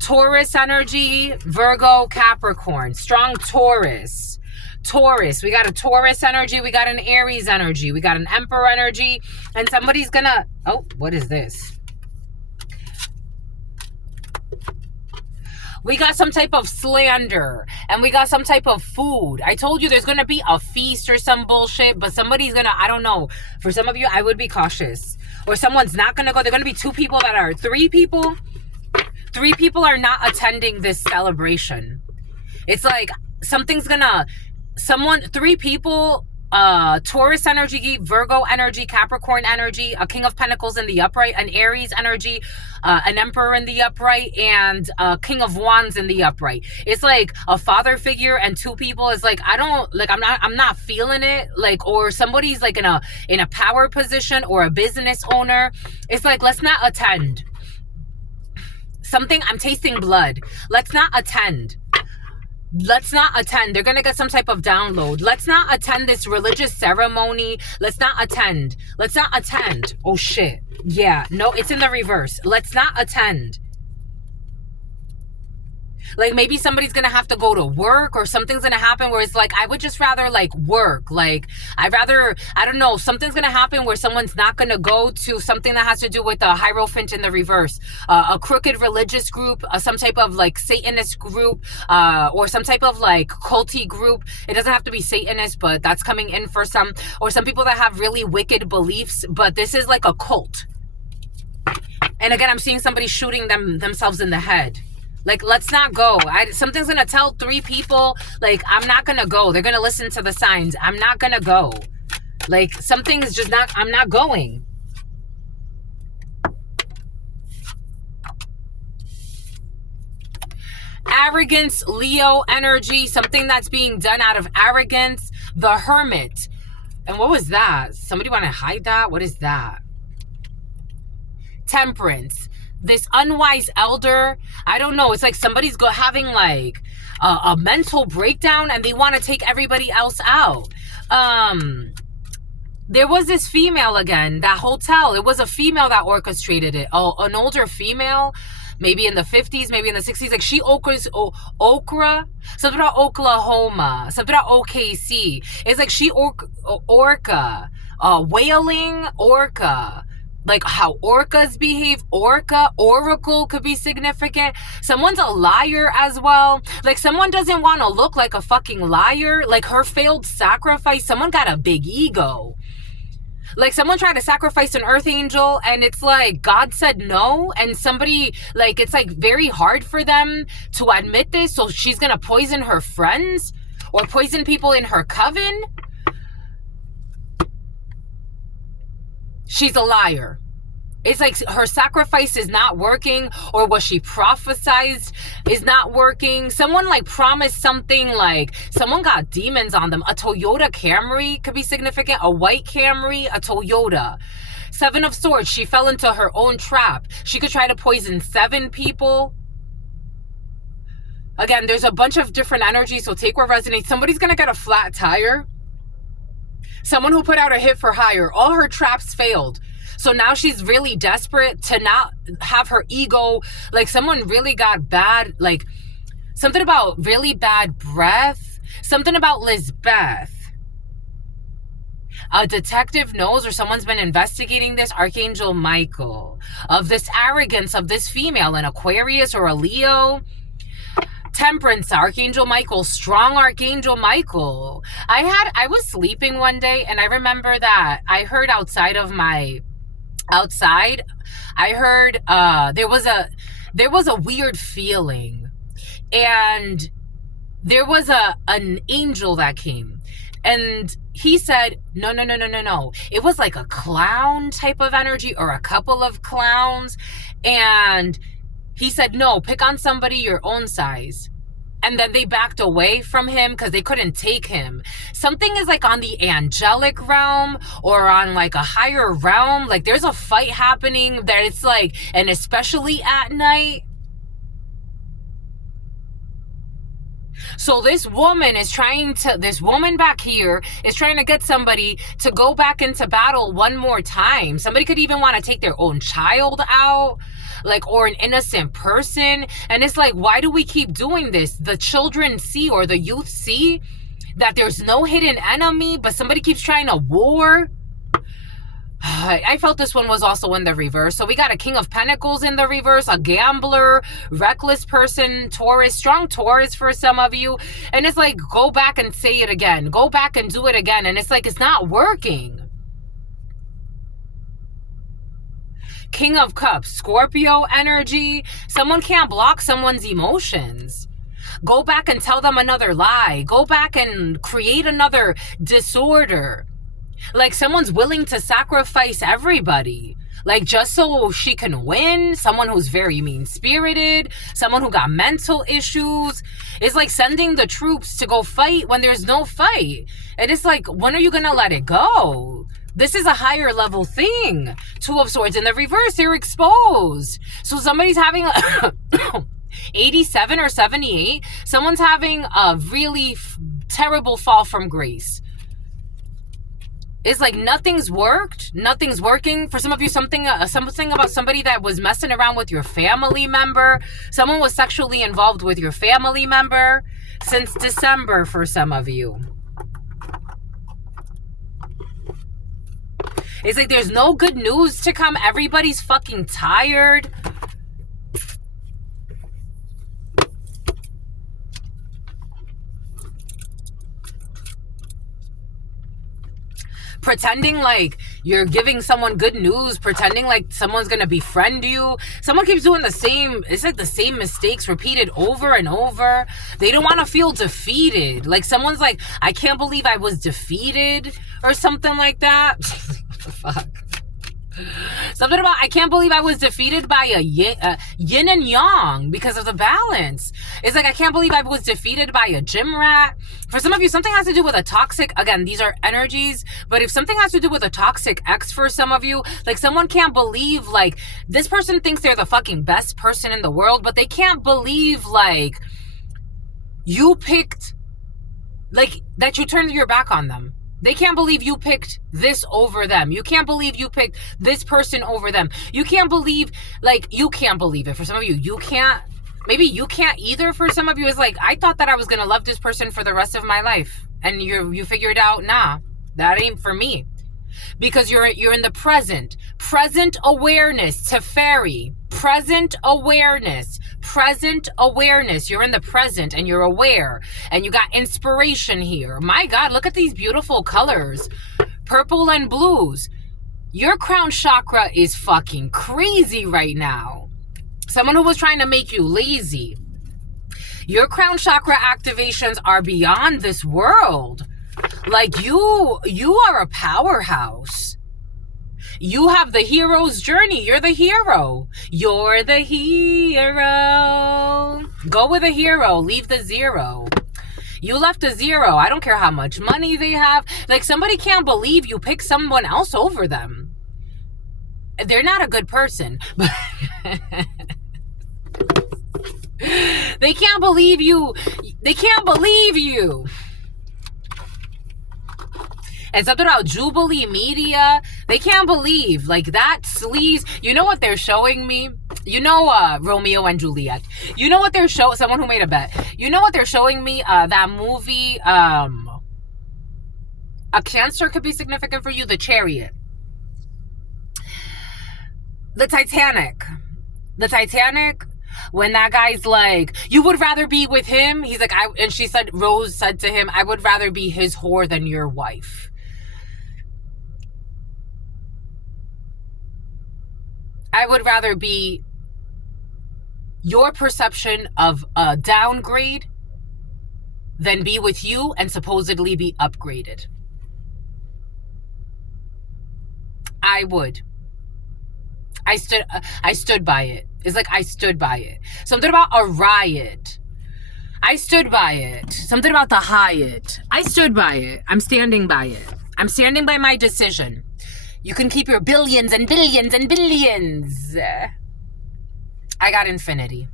Taurus energy, Virgo, Capricorn, strong Taurus. Taurus, we got a Taurus energy, we got an Aries energy, we got an Emperor energy, and somebody's gonna, oh, what is this? We got some type of slander, and we got some type of food. I told you there's gonna be a feast or some bullshit, but somebody's gonna, I don't know. For some of you, I would be cautious. Or someone's not gonna go. They're gonna be three people. Three people are not attending this celebration. It's like something's gonna, three people, Taurus energy, Virgo energy, Capricorn energy, a King of Pentacles in the upright, an Aries energy, an Emperor in the upright, and a King of Wands in the upright. It's like a father figure and two people. It's like, I'm not feeling it. Like, or somebody's like in a power position or a business owner. It's like, let's not attend. Something, I'm tasting blood. Let's not attend. Let's not attend. They're going to get some type of download. Let's not attend this religious ceremony. Let's not attend. Let's not attend. Oh, shit. Yeah. No, it's in the reverse. Let's not attend. Like maybe somebody's gonna have to go to work, or something's gonna happen where it's like, I would just rather like work. Like I'd rather, I don't know, something's gonna happen where someone's not gonna go to something that has to do with the Hierophant in the reverse, a crooked religious group, some type of like Satanist group, or some type of like culty group. It doesn't have to be Satanist, but that's coming in for some, or some people that have really wicked beliefs, but this is like a cult. And again, I'm seeing somebody shooting themselves in the head. Like, let's not go. Something's going to tell 3 people, like, I'm not going to go. They're going to listen to the signs. I'm not going to go. Like, something is just not, I'm not going. Arrogance, Leo energy, something that's being done out of arrogance. The Hermit. And what was that? Somebody want to hide that? What is that? Temperance. This unwise elder, I don't know, it's like somebody's having like a mental breakdown and they want to take everybody else out. There was this female again, that hotel, it was a female that orchestrated it. An older female, maybe in the 50s, maybe in the 60s, like she Okra, something about Oklahoma, something about OKC. It's like she orca, whaling orca. Like how orcas behave, oracle could be significant. Someone's a liar as well. Like someone doesn't want to look like a fucking liar. Like her failed sacrifice, someone got a big ego. Like someone tried to sacrifice an earth angel and it's like God said no, and somebody, like it's like very hard for them to admit this, so she's gonna poison her friends or poison people in her coven. She's a liar. It's like her sacrifice is not working, or what she prophesied is not working. Someone like promised something, like someone got demons on them. A Toyota Camry could be significant. A white Camry, a Toyota. 7 of Swords, she fell into her own trap. She could try to poison 7 people. Again, there's a bunch of different energies, so take what resonates. Somebody's going to get a flat tire. Someone who put out a hit for hire. All her traps failed. So now she's really desperate to not have her ego. Like someone really got bad, like something about really bad breath. Something about Lizbeth. A detective knows, or someone's been investigating this. Archangel Michael. Of this arrogance of this female, an Aquarius or a Leo. Temperance, Archangel Michael, strong Archangel Michael. I was sleeping one day and I remember that I heard outside, I heard there was a weird feeling, and there was an angel that came, and he said, no. It was like a clown type of energy, or a couple of clowns, and he said, no, pick on somebody your own size. And then they backed away from him because they couldn't take him. Something is like on the angelic realm, or on like a higher realm. Like there's a fight happening that it's like, and especially at night. So this woman back here is trying to get somebody to go back into battle one more time. Somebody could even want to take their own child out, like, or an innocent person. And it's like, why do we keep doing this? The children see, or the youth see that there's no hidden enemy, but somebody keeps trying to war. I felt this one was also in the reverse. So we got a King of Pentacles in the reverse, a gambler, reckless person, Taurus, strong Taurus for some of you. And it's like, go back and say it again. Go back and do it again. And it's like, it's not working. King of Cups, Scorpio energy. Someone can't block someone's emotions. Go back and tell them another lie. Go back and create another disorder. Like someone's willing to sacrifice everybody, like just so she can win. Someone who's very mean-spirited, someone who got mental issues. It's like sending the troops to go fight when there's no fight. And it's like, when are you gonna let it go? This is a higher level thing. 2 of Swords in the reverse, they're exposed. So somebody's having a 87 or 78. Someone's having a really terrible fall from grace. It's like nothing's worked. Nothing's working. For some of you, something about somebody that was messing around with your family member. Someone was sexually involved with your family member since December for some of you. It's like there's no good news to come. Everybody's fucking tired. Pretending like you're giving someone good news, pretending like someone's gonna befriend you. Someone keeps doing it's like the same mistakes repeated over and over. They don't want to feel defeated. Like someone's like, I can't believe I was defeated or something like that. What the fuck? Something about, I can't believe I was defeated by a yin and yang because of the balance. It's like, I can't believe I was defeated by a gym rat. For some of you, something has to do with a toxic, again, these are energies, but if something has to do with a toxic ex for some of you, like someone can't believe, like, this person thinks they're the fucking best person in the world, but they can't believe, like, you picked, like, that you turned your back on them. They can't believe you picked this over them. You can't believe you picked this person over them. You can't believe, like, you can't believe it. For some of you, you can't. Maybe you can't either. For some of you, it's like, I thought that I was going to love this person for the rest of my life. And you figured out, nah, that ain't for me. Because you're in the present. Present awareness, Teferi. Present awareness. Present awareness. You're in the present and you're aware. And you got inspiration here. My God, look at these beautiful colors. Purple and blues. Your crown chakra is fucking crazy right now. Someone who was trying to make you lazy. Your crown chakra activations are beyond this world. Like you are a powerhouse. You have the hero's journey. You're the hero. You're the hero. Go with a hero. Leave the zero. You left a zero. I don't care how much money they have. Like somebody can't believe you picked someone else over them. They're not a good person. But they can't believe you. They can't believe you. And something about Jubilee Media, they can't believe, like, that sleaze. You know what they're showing me? You know Romeo and Juliet. You know what they're showing? Someone who made a bet. You know what they're showing me? That movie, A Cancer could be significant for you. The Chariot. The Titanic. The Titanic. When that guy's like, you would rather be with him? He's like, and she said, Rose said to him, I would rather be his whore than your wife. I would rather be your perception of a downgrade than be with you and supposedly be upgraded. I would. I stood by it. It's like I stood by it. Something about a riot. I stood by it. Something about the Hyatt. I stood by it. I'm standing by it. I'm standing by my decision. You can keep your billions and billions and billions. I got infinity.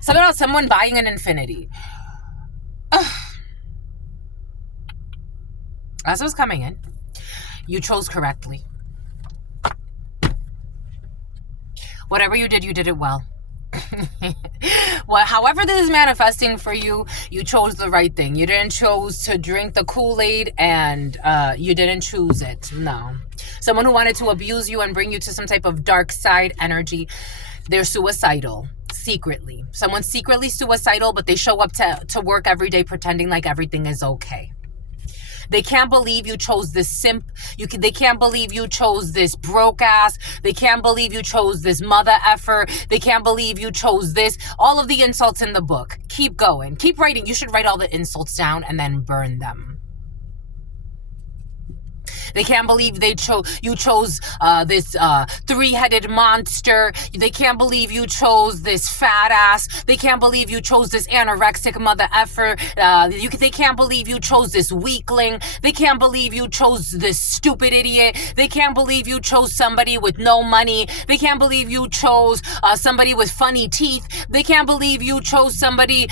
Something about someone buying an infinity. As I was coming in, you chose correctly. Whatever you did it well. Well, however this is manifesting for you, you chose the right thing. You didn't choose to drink the Kool-Aid and you didn't choose it. No. Someone who wanted to abuse you and bring you to some type of dark side energy, they're suicidal. Secretly. Someone's secretly suicidal, but they show up to work every day pretending like everything is okay. They can't believe you chose this simp. They can't believe you chose this broke ass. They can't believe you chose this mother effer. They can't believe you chose this. All of the insults in the book. Keep going. Keep writing. You should write all the insults down and then burn them. They can't believe you chose this three-headed monster. They can't believe you chose this fat ass. They can't believe you chose this anorexic mother effer. They can't believe you chose this weakling. They can't believe you chose this stupid idiot. They can't believe you chose somebody with no money. They can't believe you chose somebody with funny teeth. They can't believe you chose somebody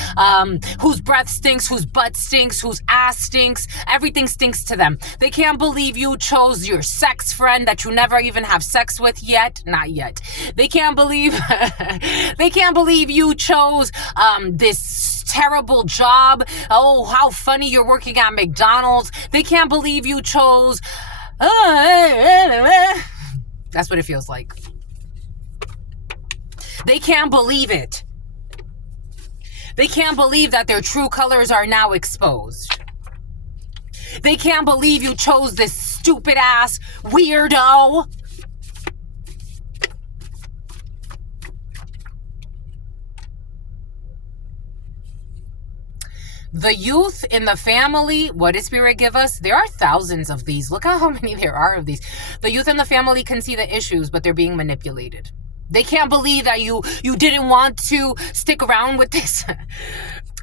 whose breath stinks, whose butt stinks, whose ass stinks. Everything stinks to them. They can't believe you chose your sex friend that you never even have sex with yet. Not yet. They can't believe they can't believe you chose this terrible job. Oh, how funny you're working at McDonald's. They can't believe you chose that's what it feels like. They can't believe it. They can't believe that their true colors are now exposed. They can't believe you chose this stupid ass weirdo. The youth in the family, what did Spirit give us? There are thousands of these. Look at how many there are of these. The youth in the family can see the issues, but they're being manipulated. They can't believe that you didn't want to stick around with this.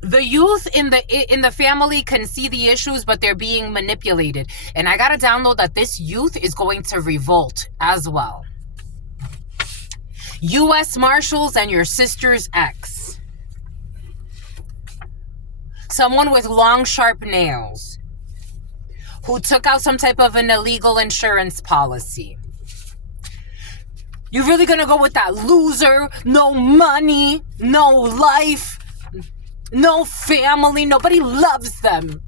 The youth in the family can see the issues, but they're being manipulated. And I got to download that this youth is going to revolt as well. U.S. Marshals and your sister's ex. Someone with long, sharp nails who took out some type of an illegal insurance policy. You really gonna go with that loser? No money, no life, no family, nobody loves them.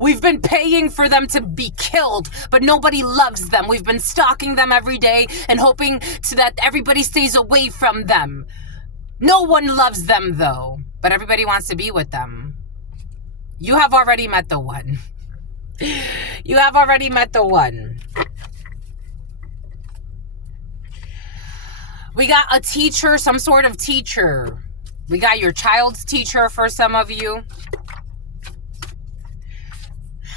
We've been paying for them to be killed, but nobody loves them. We've been stalking them every day and hoping that everybody stays away from them. No one loves them though, but everybody wants to be with them. You have already met the one. You have already met the one. We got a teacher, some sort of teacher. We got your child's teacher for some of you.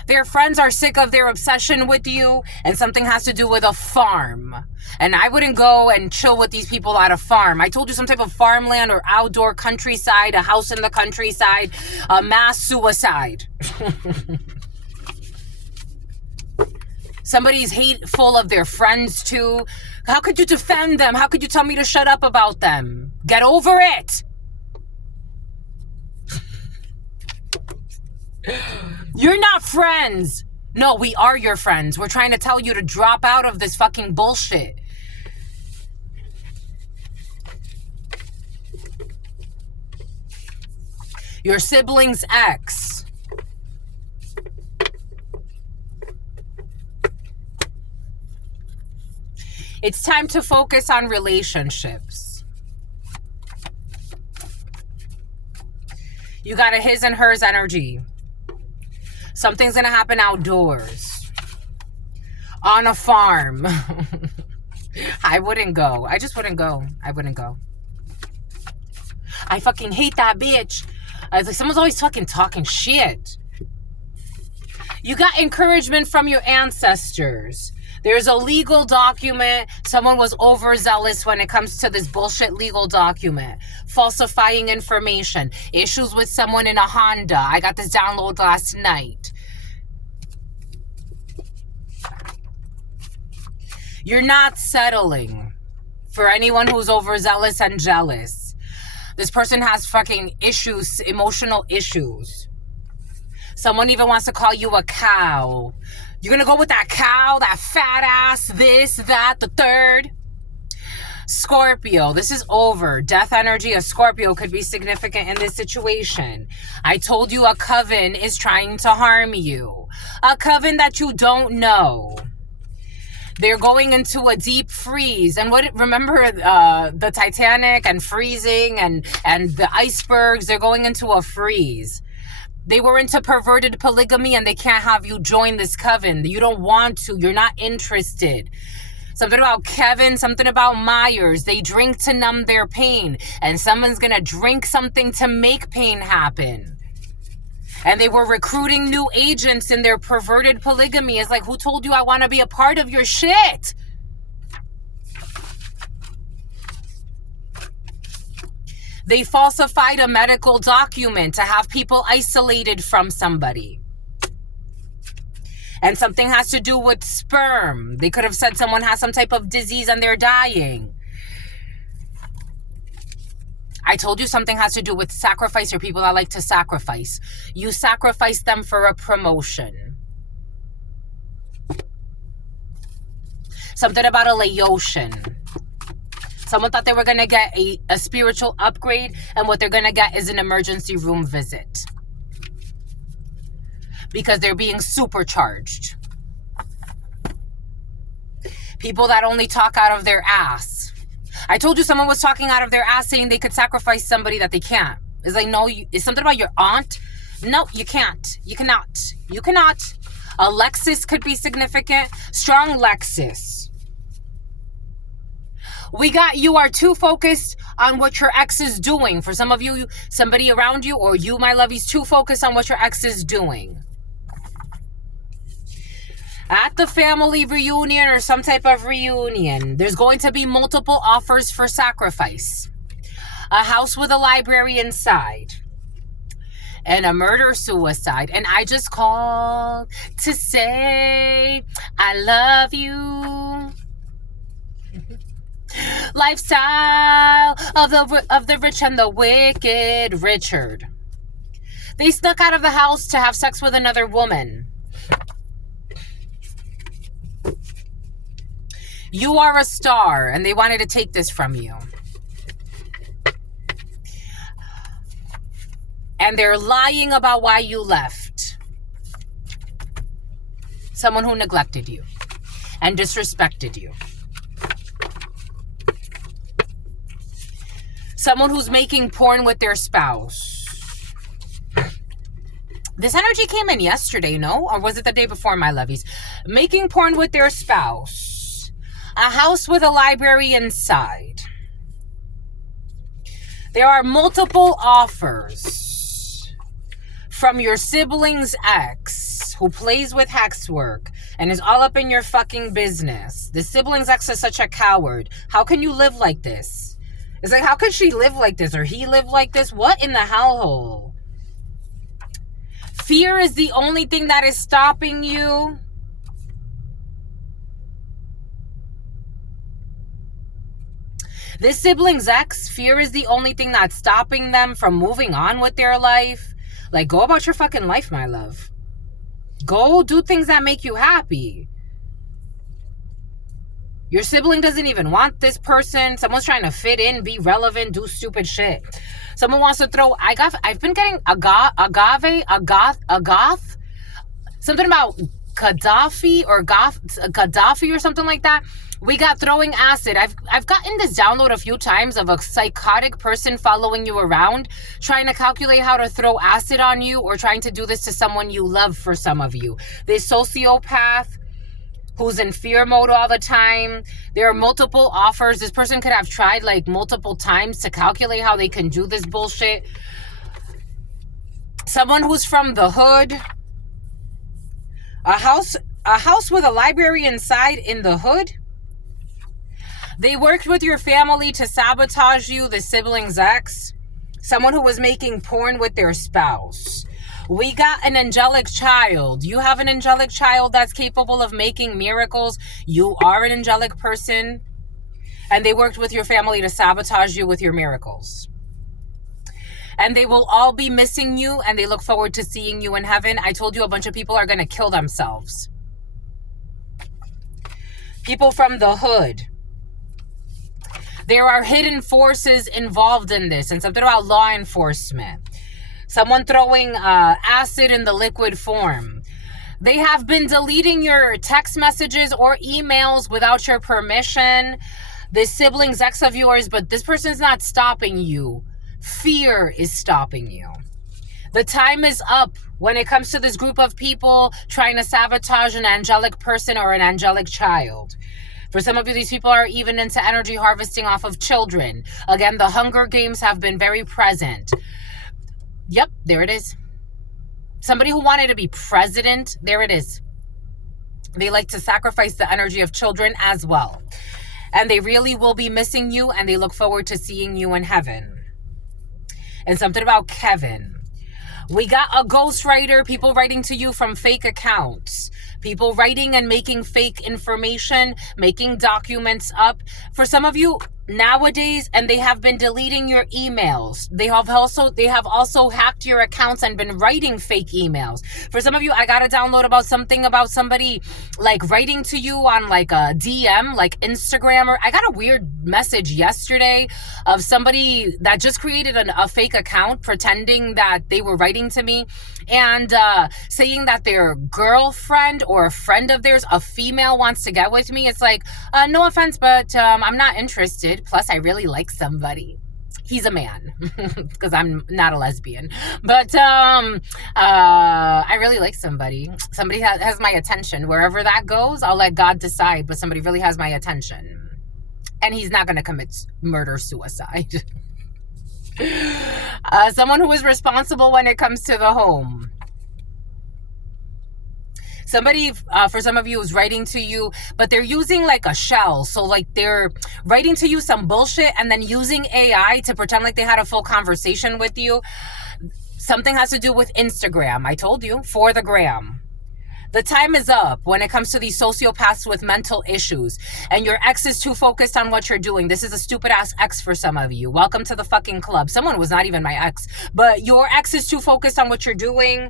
Their friends are sick of their obsession with you, and something has to do with a farm. And I wouldn't go and chill with these people at a farm. I told you some type of farmland or outdoor countryside, a house in the countryside, a mass suicide. Somebody's hateful of their friends too. How could you defend them? How could you tell me to shut up about them? Get over it. You're not friends. No, we are your friends. We're trying to tell you to drop out of this fucking bullshit. Your sibling's ex. It's time to focus on relationships. You got a his and hers energy. Something's going to happen outdoors. On a farm. I wouldn't go. I just wouldn't go. I wouldn't go. I fucking hate that bitch. I was like, someone's always fucking talking shit. You got encouragement from your ancestors. There's a legal document. Someone was overzealous when it comes to this bullshit legal document. Falsifying information. Issues with someone in a Honda. I got this download last night. You're not settling. For anyone who's overzealous and jealous. This person has fucking issues, emotional issues. Someone even wants to call you a cow. You're going to go with that cow, that fat ass, this, that, the third. Scorpio, this is over. Death energy of Scorpio could be significant in this situation. I told you a coven is trying to harm you. A coven that you don't know. They're going into a deep freeze. And remember the Titanic and freezing and the icebergs? They're going into a freeze. They were into perverted polygamy and they can't have you join this coven. You don't want to. You're not interested. Something about Kevin, something about Myers. They drink to numb their pain. And someone's going to drink something to make pain happen. And they were recruiting new agents in their perverted polygamy. It's like, who told you I want to be a part of your shit? They falsified a medical document to have people isolated from somebody. And something has to do with sperm. They could have said someone has some type of disease and they're dying. I told you something has to do with sacrifice, or people that like to sacrifice. You sacrifice them for a promotion. Something about a Laotian. Someone thought they were going to get a spiritual upgrade, and what they're going to get is an emergency room visit. Because they're being supercharged. People that only talk out of their ass. I told you someone was talking out of their ass saying they could sacrifice somebody that they can't. It's like, no, it's something about your aunt. No, you can't. You cannot. You cannot. A Lexus could be significant. Strong Lexus. We got, you are too focused on what your ex is doing. For some of you, somebody around you, or you, my lovies, too focused on what your ex is doing. At the family reunion or some type of reunion, there's going to be multiple offers for sacrifice. A house with a library inside. And a murder-suicide. And I just called to say I love you. Lifestyle of the rich and the wicked. Richard. They snuck out of the house to have sex with another woman. You are a star, and they wanted to take this from you. And they're lying about why you left. Someone who neglected you and disrespected you. Someone who's making porn with their spouse. This energy came in yesterday, no? Or was it the day before, my lovies? Making porn with their spouse. A house with a library inside. There are multiple offers from your sibling's ex who plays with hex work and is all up in your fucking business. The sibling's ex is such a coward. How can you live like this? It's like, how could she live like this or he live like this? What in the hellhole? Fear is the only thing that is stopping you. This sibling's ex, fear is the only thing that's stopping them from moving on with their life. Like, go about your fucking life, my love. Go do things that make you happy. Your sibling doesn't even want this person. Someone's trying to fit in, be relevant, do stupid shit. Someone wants to throw, I've been getting agave, something about Gaddafi or something like that. We got throwing acid. I've gotten this download a few times of a psychotic person following you around, trying to calculate how to throw acid on you, or trying to do this to someone you love. For some of you, this sociopath who's in fear mode all the time. There are multiple offers. This person could have tried like multiple times to calculate how they can do this bullshit. Someone who's from the hood. A house with a library inside in the hood. They worked with your family to sabotage you, the sibling's ex. Someone who was making porn with their spouse. We got an angelic child. You have an angelic child that's capable of making miracles. You are an angelic person. And they worked with your family to sabotage you with your miracles. And they will all be missing you, and they look forward to seeing you in heaven. I told you a bunch of people are going to kill themselves. People from the hood. There are hidden forces involved in this, and something about law enforcement. Someone throwing acid in the liquid form. They have been deleting your text messages or emails without your permission. This sibling's ex of yours, but this person's not stopping you. Fear is stopping you. The time is up when it comes to this group of people trying to sabotage an angelic person or an angelic child. For some of you, these people are even into energy harvesting off of children. Again, the Hunger Games have been very present. Yep, there it is. Somebody who wanted to be president, there it is. They like to sacrifice the energy of children as well. And they really will be missing you, and they look forward to seeing you in heaven. And something about Kevin. We got a ghostwriter, people writing to you from fake accounts. People writing and making fake information, making documents up. For some of you nowadays, and they have been deleting your emails. They have also hacked your accounts and been writing fake emails. For some of you, I got a download about something about somebody like writing to you on like a DM, like Instagram. Or I got a weird message yesterday of somebody that just created a fake account pretending that they were writing to me and saying that their girlfriend or a friend of theirs, a female, wants to get with me. It's like, no offense, but I'm not interested. Plus, I really like somebody. He's a man, because I'm not a lesbian. But I really like somebody. Somebody has my attention. Wherever that goes, I'll let God decide. But somebody really has my attention. And he's not going to commit murder-suicide. Someone who is responsible when it comes to the home. Somebody, for some of you, is writing to you, but they're using like a shell. So like they're writing to you some bullshit and then using AI to pretend like they had a full conversation with you. Something has to do with Instagram. I told you, for the gram. The time is up when it comes to these sociopaths with mental issues, and your ex is too focused on what you're doing. This is a stupid ass ex for some of you. Welcome to the fucking club. Someone was not even my ex, but your ex is too focused on what you're doing.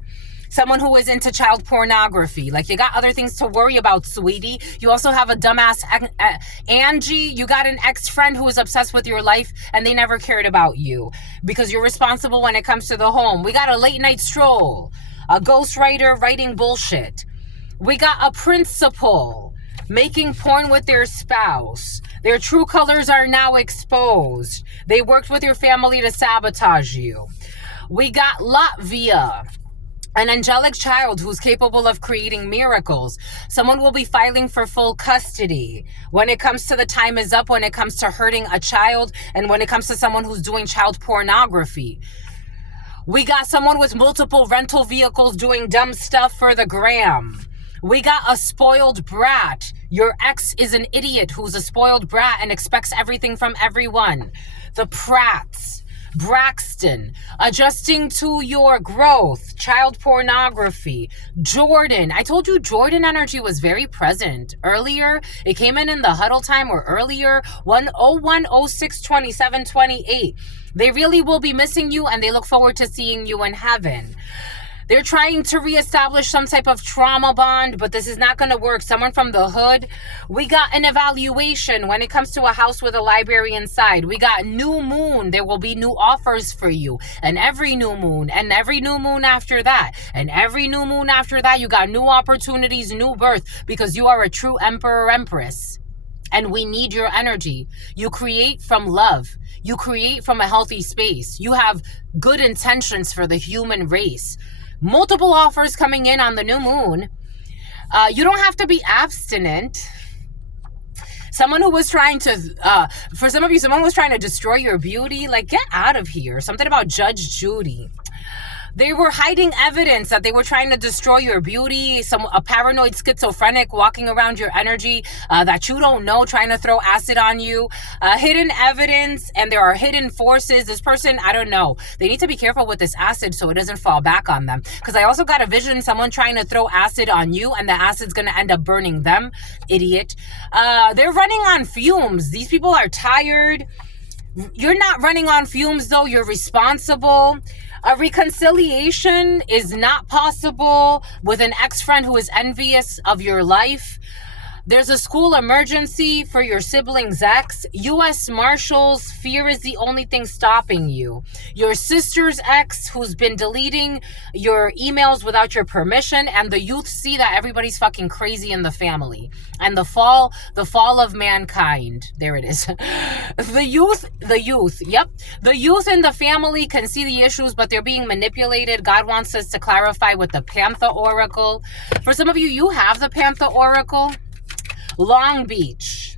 Someone who is into child pornography. Like, you got other things to worry about, sweetie. You also have a dumbass Angie. You got an ex-friend who is obsessed with your life and they never cared about you because you're responsible when it comes to the home. We got a late night stroll. A ghostwriter writing bullshit. We got a principal making porn with their spouse. Their true colors are now exposed. They worked with your family to sabotage you. We got Latvia. An angelic child who's capable of creating miracles. Someone will be filing for full custody. When it comes to the time is up, when it comes to hurting a child, and when it comes to someone who's doing child pornography. We got someone with multiple rental vehicles doing dumb stuff for the gram. We got a spoiled brat. Your ex is an idiot who's a spoiled brat and expects everything from everyone. The Pratts. Braxton, adjusting to your growth, child pornography. Jordan, I told you Jordan energy was very present earlier. It came in the huddle time or earlier, 101062728. They really will be missing you, and they look forward to seeing you in heaven. They're trying to reestablish some type of trauma bond, but this is not going to work. Someone from the hood. We got an evaluation when it comes to a house with a library inside. We got new moon. There will be new offers for you. And every new moon, and every new moon after that, and every new moon after that, you got new opportunities, new birth, because you are a true emperor, empress. And we need your energy. You create from love. You create from a healthy space. You have good intentions for the human race. Multiple offers coming in on the new moon. You don't have to be abstinent. Someone who was trying to, for some of you, someone was trying to destroy your beauty. Like, get out of here. Something about Judge Judy. They were hiding evidence that they were trying to destroy your beauty. A paranoid schizophrenic walking around your energy that you don't know, trying to throw acid on you. Hidden evidence, and there are hidden forces. This person, I don't know. They need to be careful with this acid so it doesn't fall back on them. Because I also got a vision, someone trying to throw acid on you, and the acid's going to end up burning them. Idiot. They're running on fumes. These people are tired. You're not running on fumes, though. You're responsible. A reconciliation is not possible with an ex-friend who is envious of your life. There's a school emergency for your sibling's ex. U.S. Marshals, fear is the only thing stopping you. Your sister's ex who's been deleting your emails without your permission, and the youth see that everybody's fucking crazy in the family. And the fall of mankind. There it is. The youth, yep. The youth in the family can see the issues, but they're being manipulated. God wants us to clarify with the Panther Oracle. For some of you, you have the Panther Oracle. Long Beach.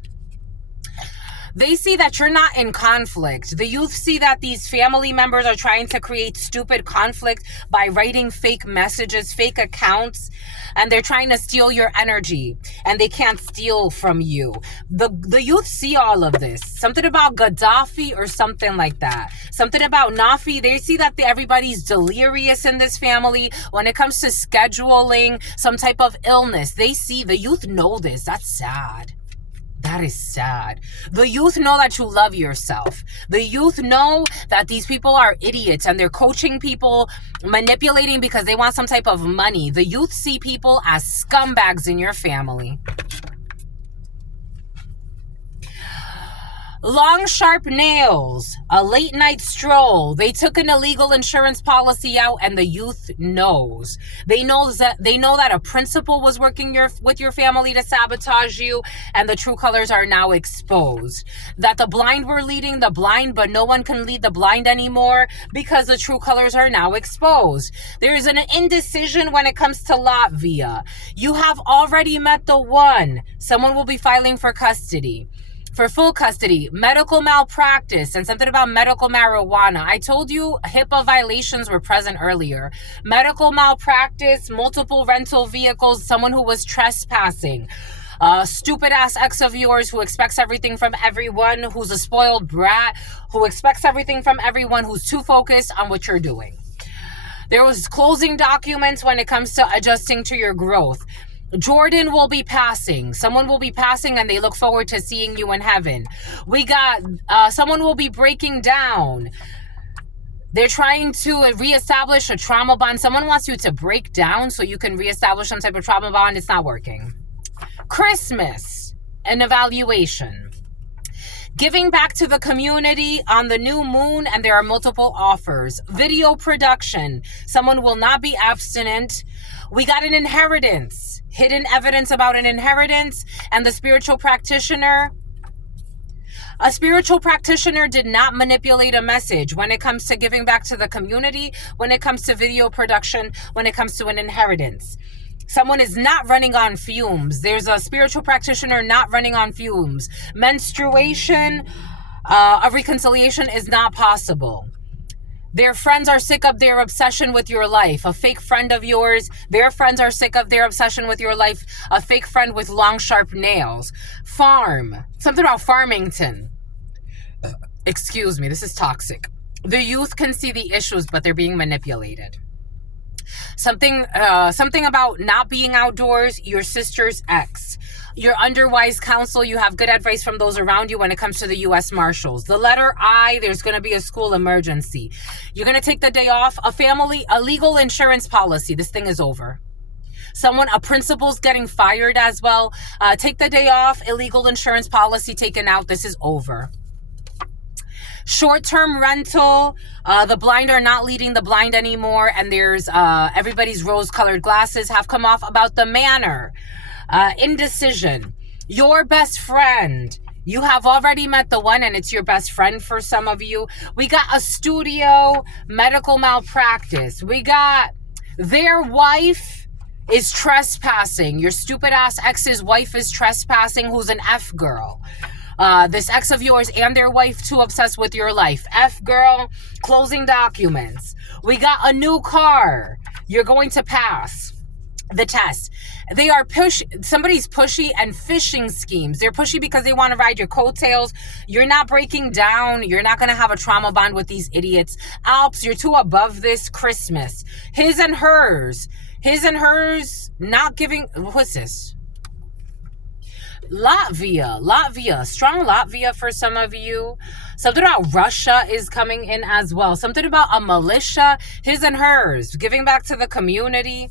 They see that you're not in conflict. The youth see that these family members are trying to create stupid conflict by writing fake messages, fake accounts, and they're trying to steal your energy, and they can't steal from you. The youth see all of this. Something about Gaddafi or something like that. Something about Nafi. They see that everybody's delirious in this family when it comes to scheduling some type of illness. They see, the youth know this. That's sad. That is sad. The youth know that you love yourself. The youth know that these people are idiots and they're coaching people, manipulating because they want some type of money. The youth see people as scumbags in your family. Long, sharp nails, a late night stroll. They took an illegal insurance policy out, and the youth knows. They know that a principal was working with your family to sabotage you, and the true colors are now exposed. That the blind were leading the blind, but no one can lead the blind anymore because the true colors are now exposed. There is an indecision when it comes to Latvia. You have already met the one. Someone will be filing for custody. For full custody, medical malpractice, and something about medical marijuana. I told you HIPAA violations were present earlier. Medical malpractice, multiple rental vehicles, someone who was trespassing. Stupid ass ex of yours who expects everything from everyone, who's a spoiled brat, who expects everything from everyone, who's too focused on what you're doing. There was closing documents when it comes to adjusting to your growth. Jordan will be passing. Someone will be passing and they look forward to seeing you in heaven. We got someone will be breaking down. They're trying to reestablish a trauma bond. Someone wants you to break down so you can reestablish some type of trauma bond. It's not working. Christmas, an evaluation. Giving back to the community on the new moon, and there are multiple offers. Video production. Someone will not be abstinent. We got an inheritance. Hidden evidence about an inheritance, and the spiritual practitioner. A spiritual practitioner did not manipulate a message when it comes to giving back to the community, when it comes to video production, when it comes to an inheritance. Someone is not running on fumes. There's a spiritual practitioner not running on fumes. Menstruation, a reconciliation is not possible. Their friends are sick of their obsession with your life. A fake friend of yours, their friends are sick of their obsession with your life. A fake friend with long, sharp nails. Farm. Something about Farmington. Excuse me, this is toxic. The youth can see the issues, but they're being manipulated. Something about not being outdoors, your sister's ex. You're under wise counsel. You have good advice from those around you when it comes to the U.S. Marshals. The letter I, there's going to be a school emergency. You're going to take the day off. A legal insurance policy. This thing is over. A principal's getting fired as well. Take the day off. Illegal insurance policy taken out. This is over. Short-term rental, the blind are not leading the blind anymore, and there's everybody's rose-colored glasses have come off about the manner. Indecision. Your best friend. You have already met the one, and it's your best friend for some of you. We got a studio, medical malpractice. We got their wife is trespassing. Your stupid-ass ex's wife is trespassing, who's an F girl. This ex of yours and their wife too obsessed with your life. F girl, closing documents. We got a new car. You're going to pass the test. They are somebody's pushy and phishing schemes. They're pushy because they want to ride your coattails. You're not breaking down. You're not going to have a trauma bond with these idiots. Alps, you're too above this. Christmas. His and hers not giving, what's this? Latvia, strong Latvia for some of you. Something about Russia is coming in as well. Something about a militia, his and hers, giving back to the community.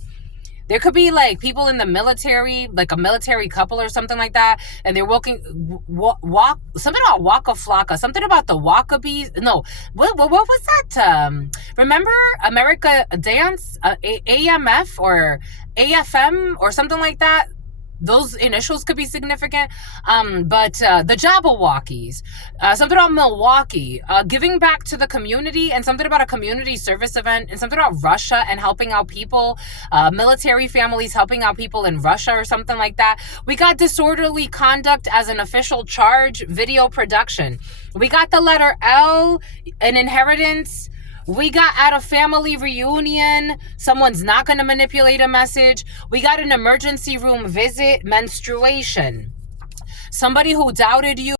There could be like people in the military, like a military couple or something like that, and they're something about Waka Flocka, something about the Wakabees. No, what was that? Remember America Dance, AMF or AFM or something like that? those initials could be significant. But the Jabberwockies, something about Milwaukee, giving back to the community, and something about a community service event, and something about Russia and helping out people, military families helping out people in Russia or something like that. We got disorderly conduct as an official charge, video production. We got the letter L, an inheritance. We got at a family reunion, someone's not going to manipulate a message. We got an emergency room visit, menstruation. Somebody who doubted you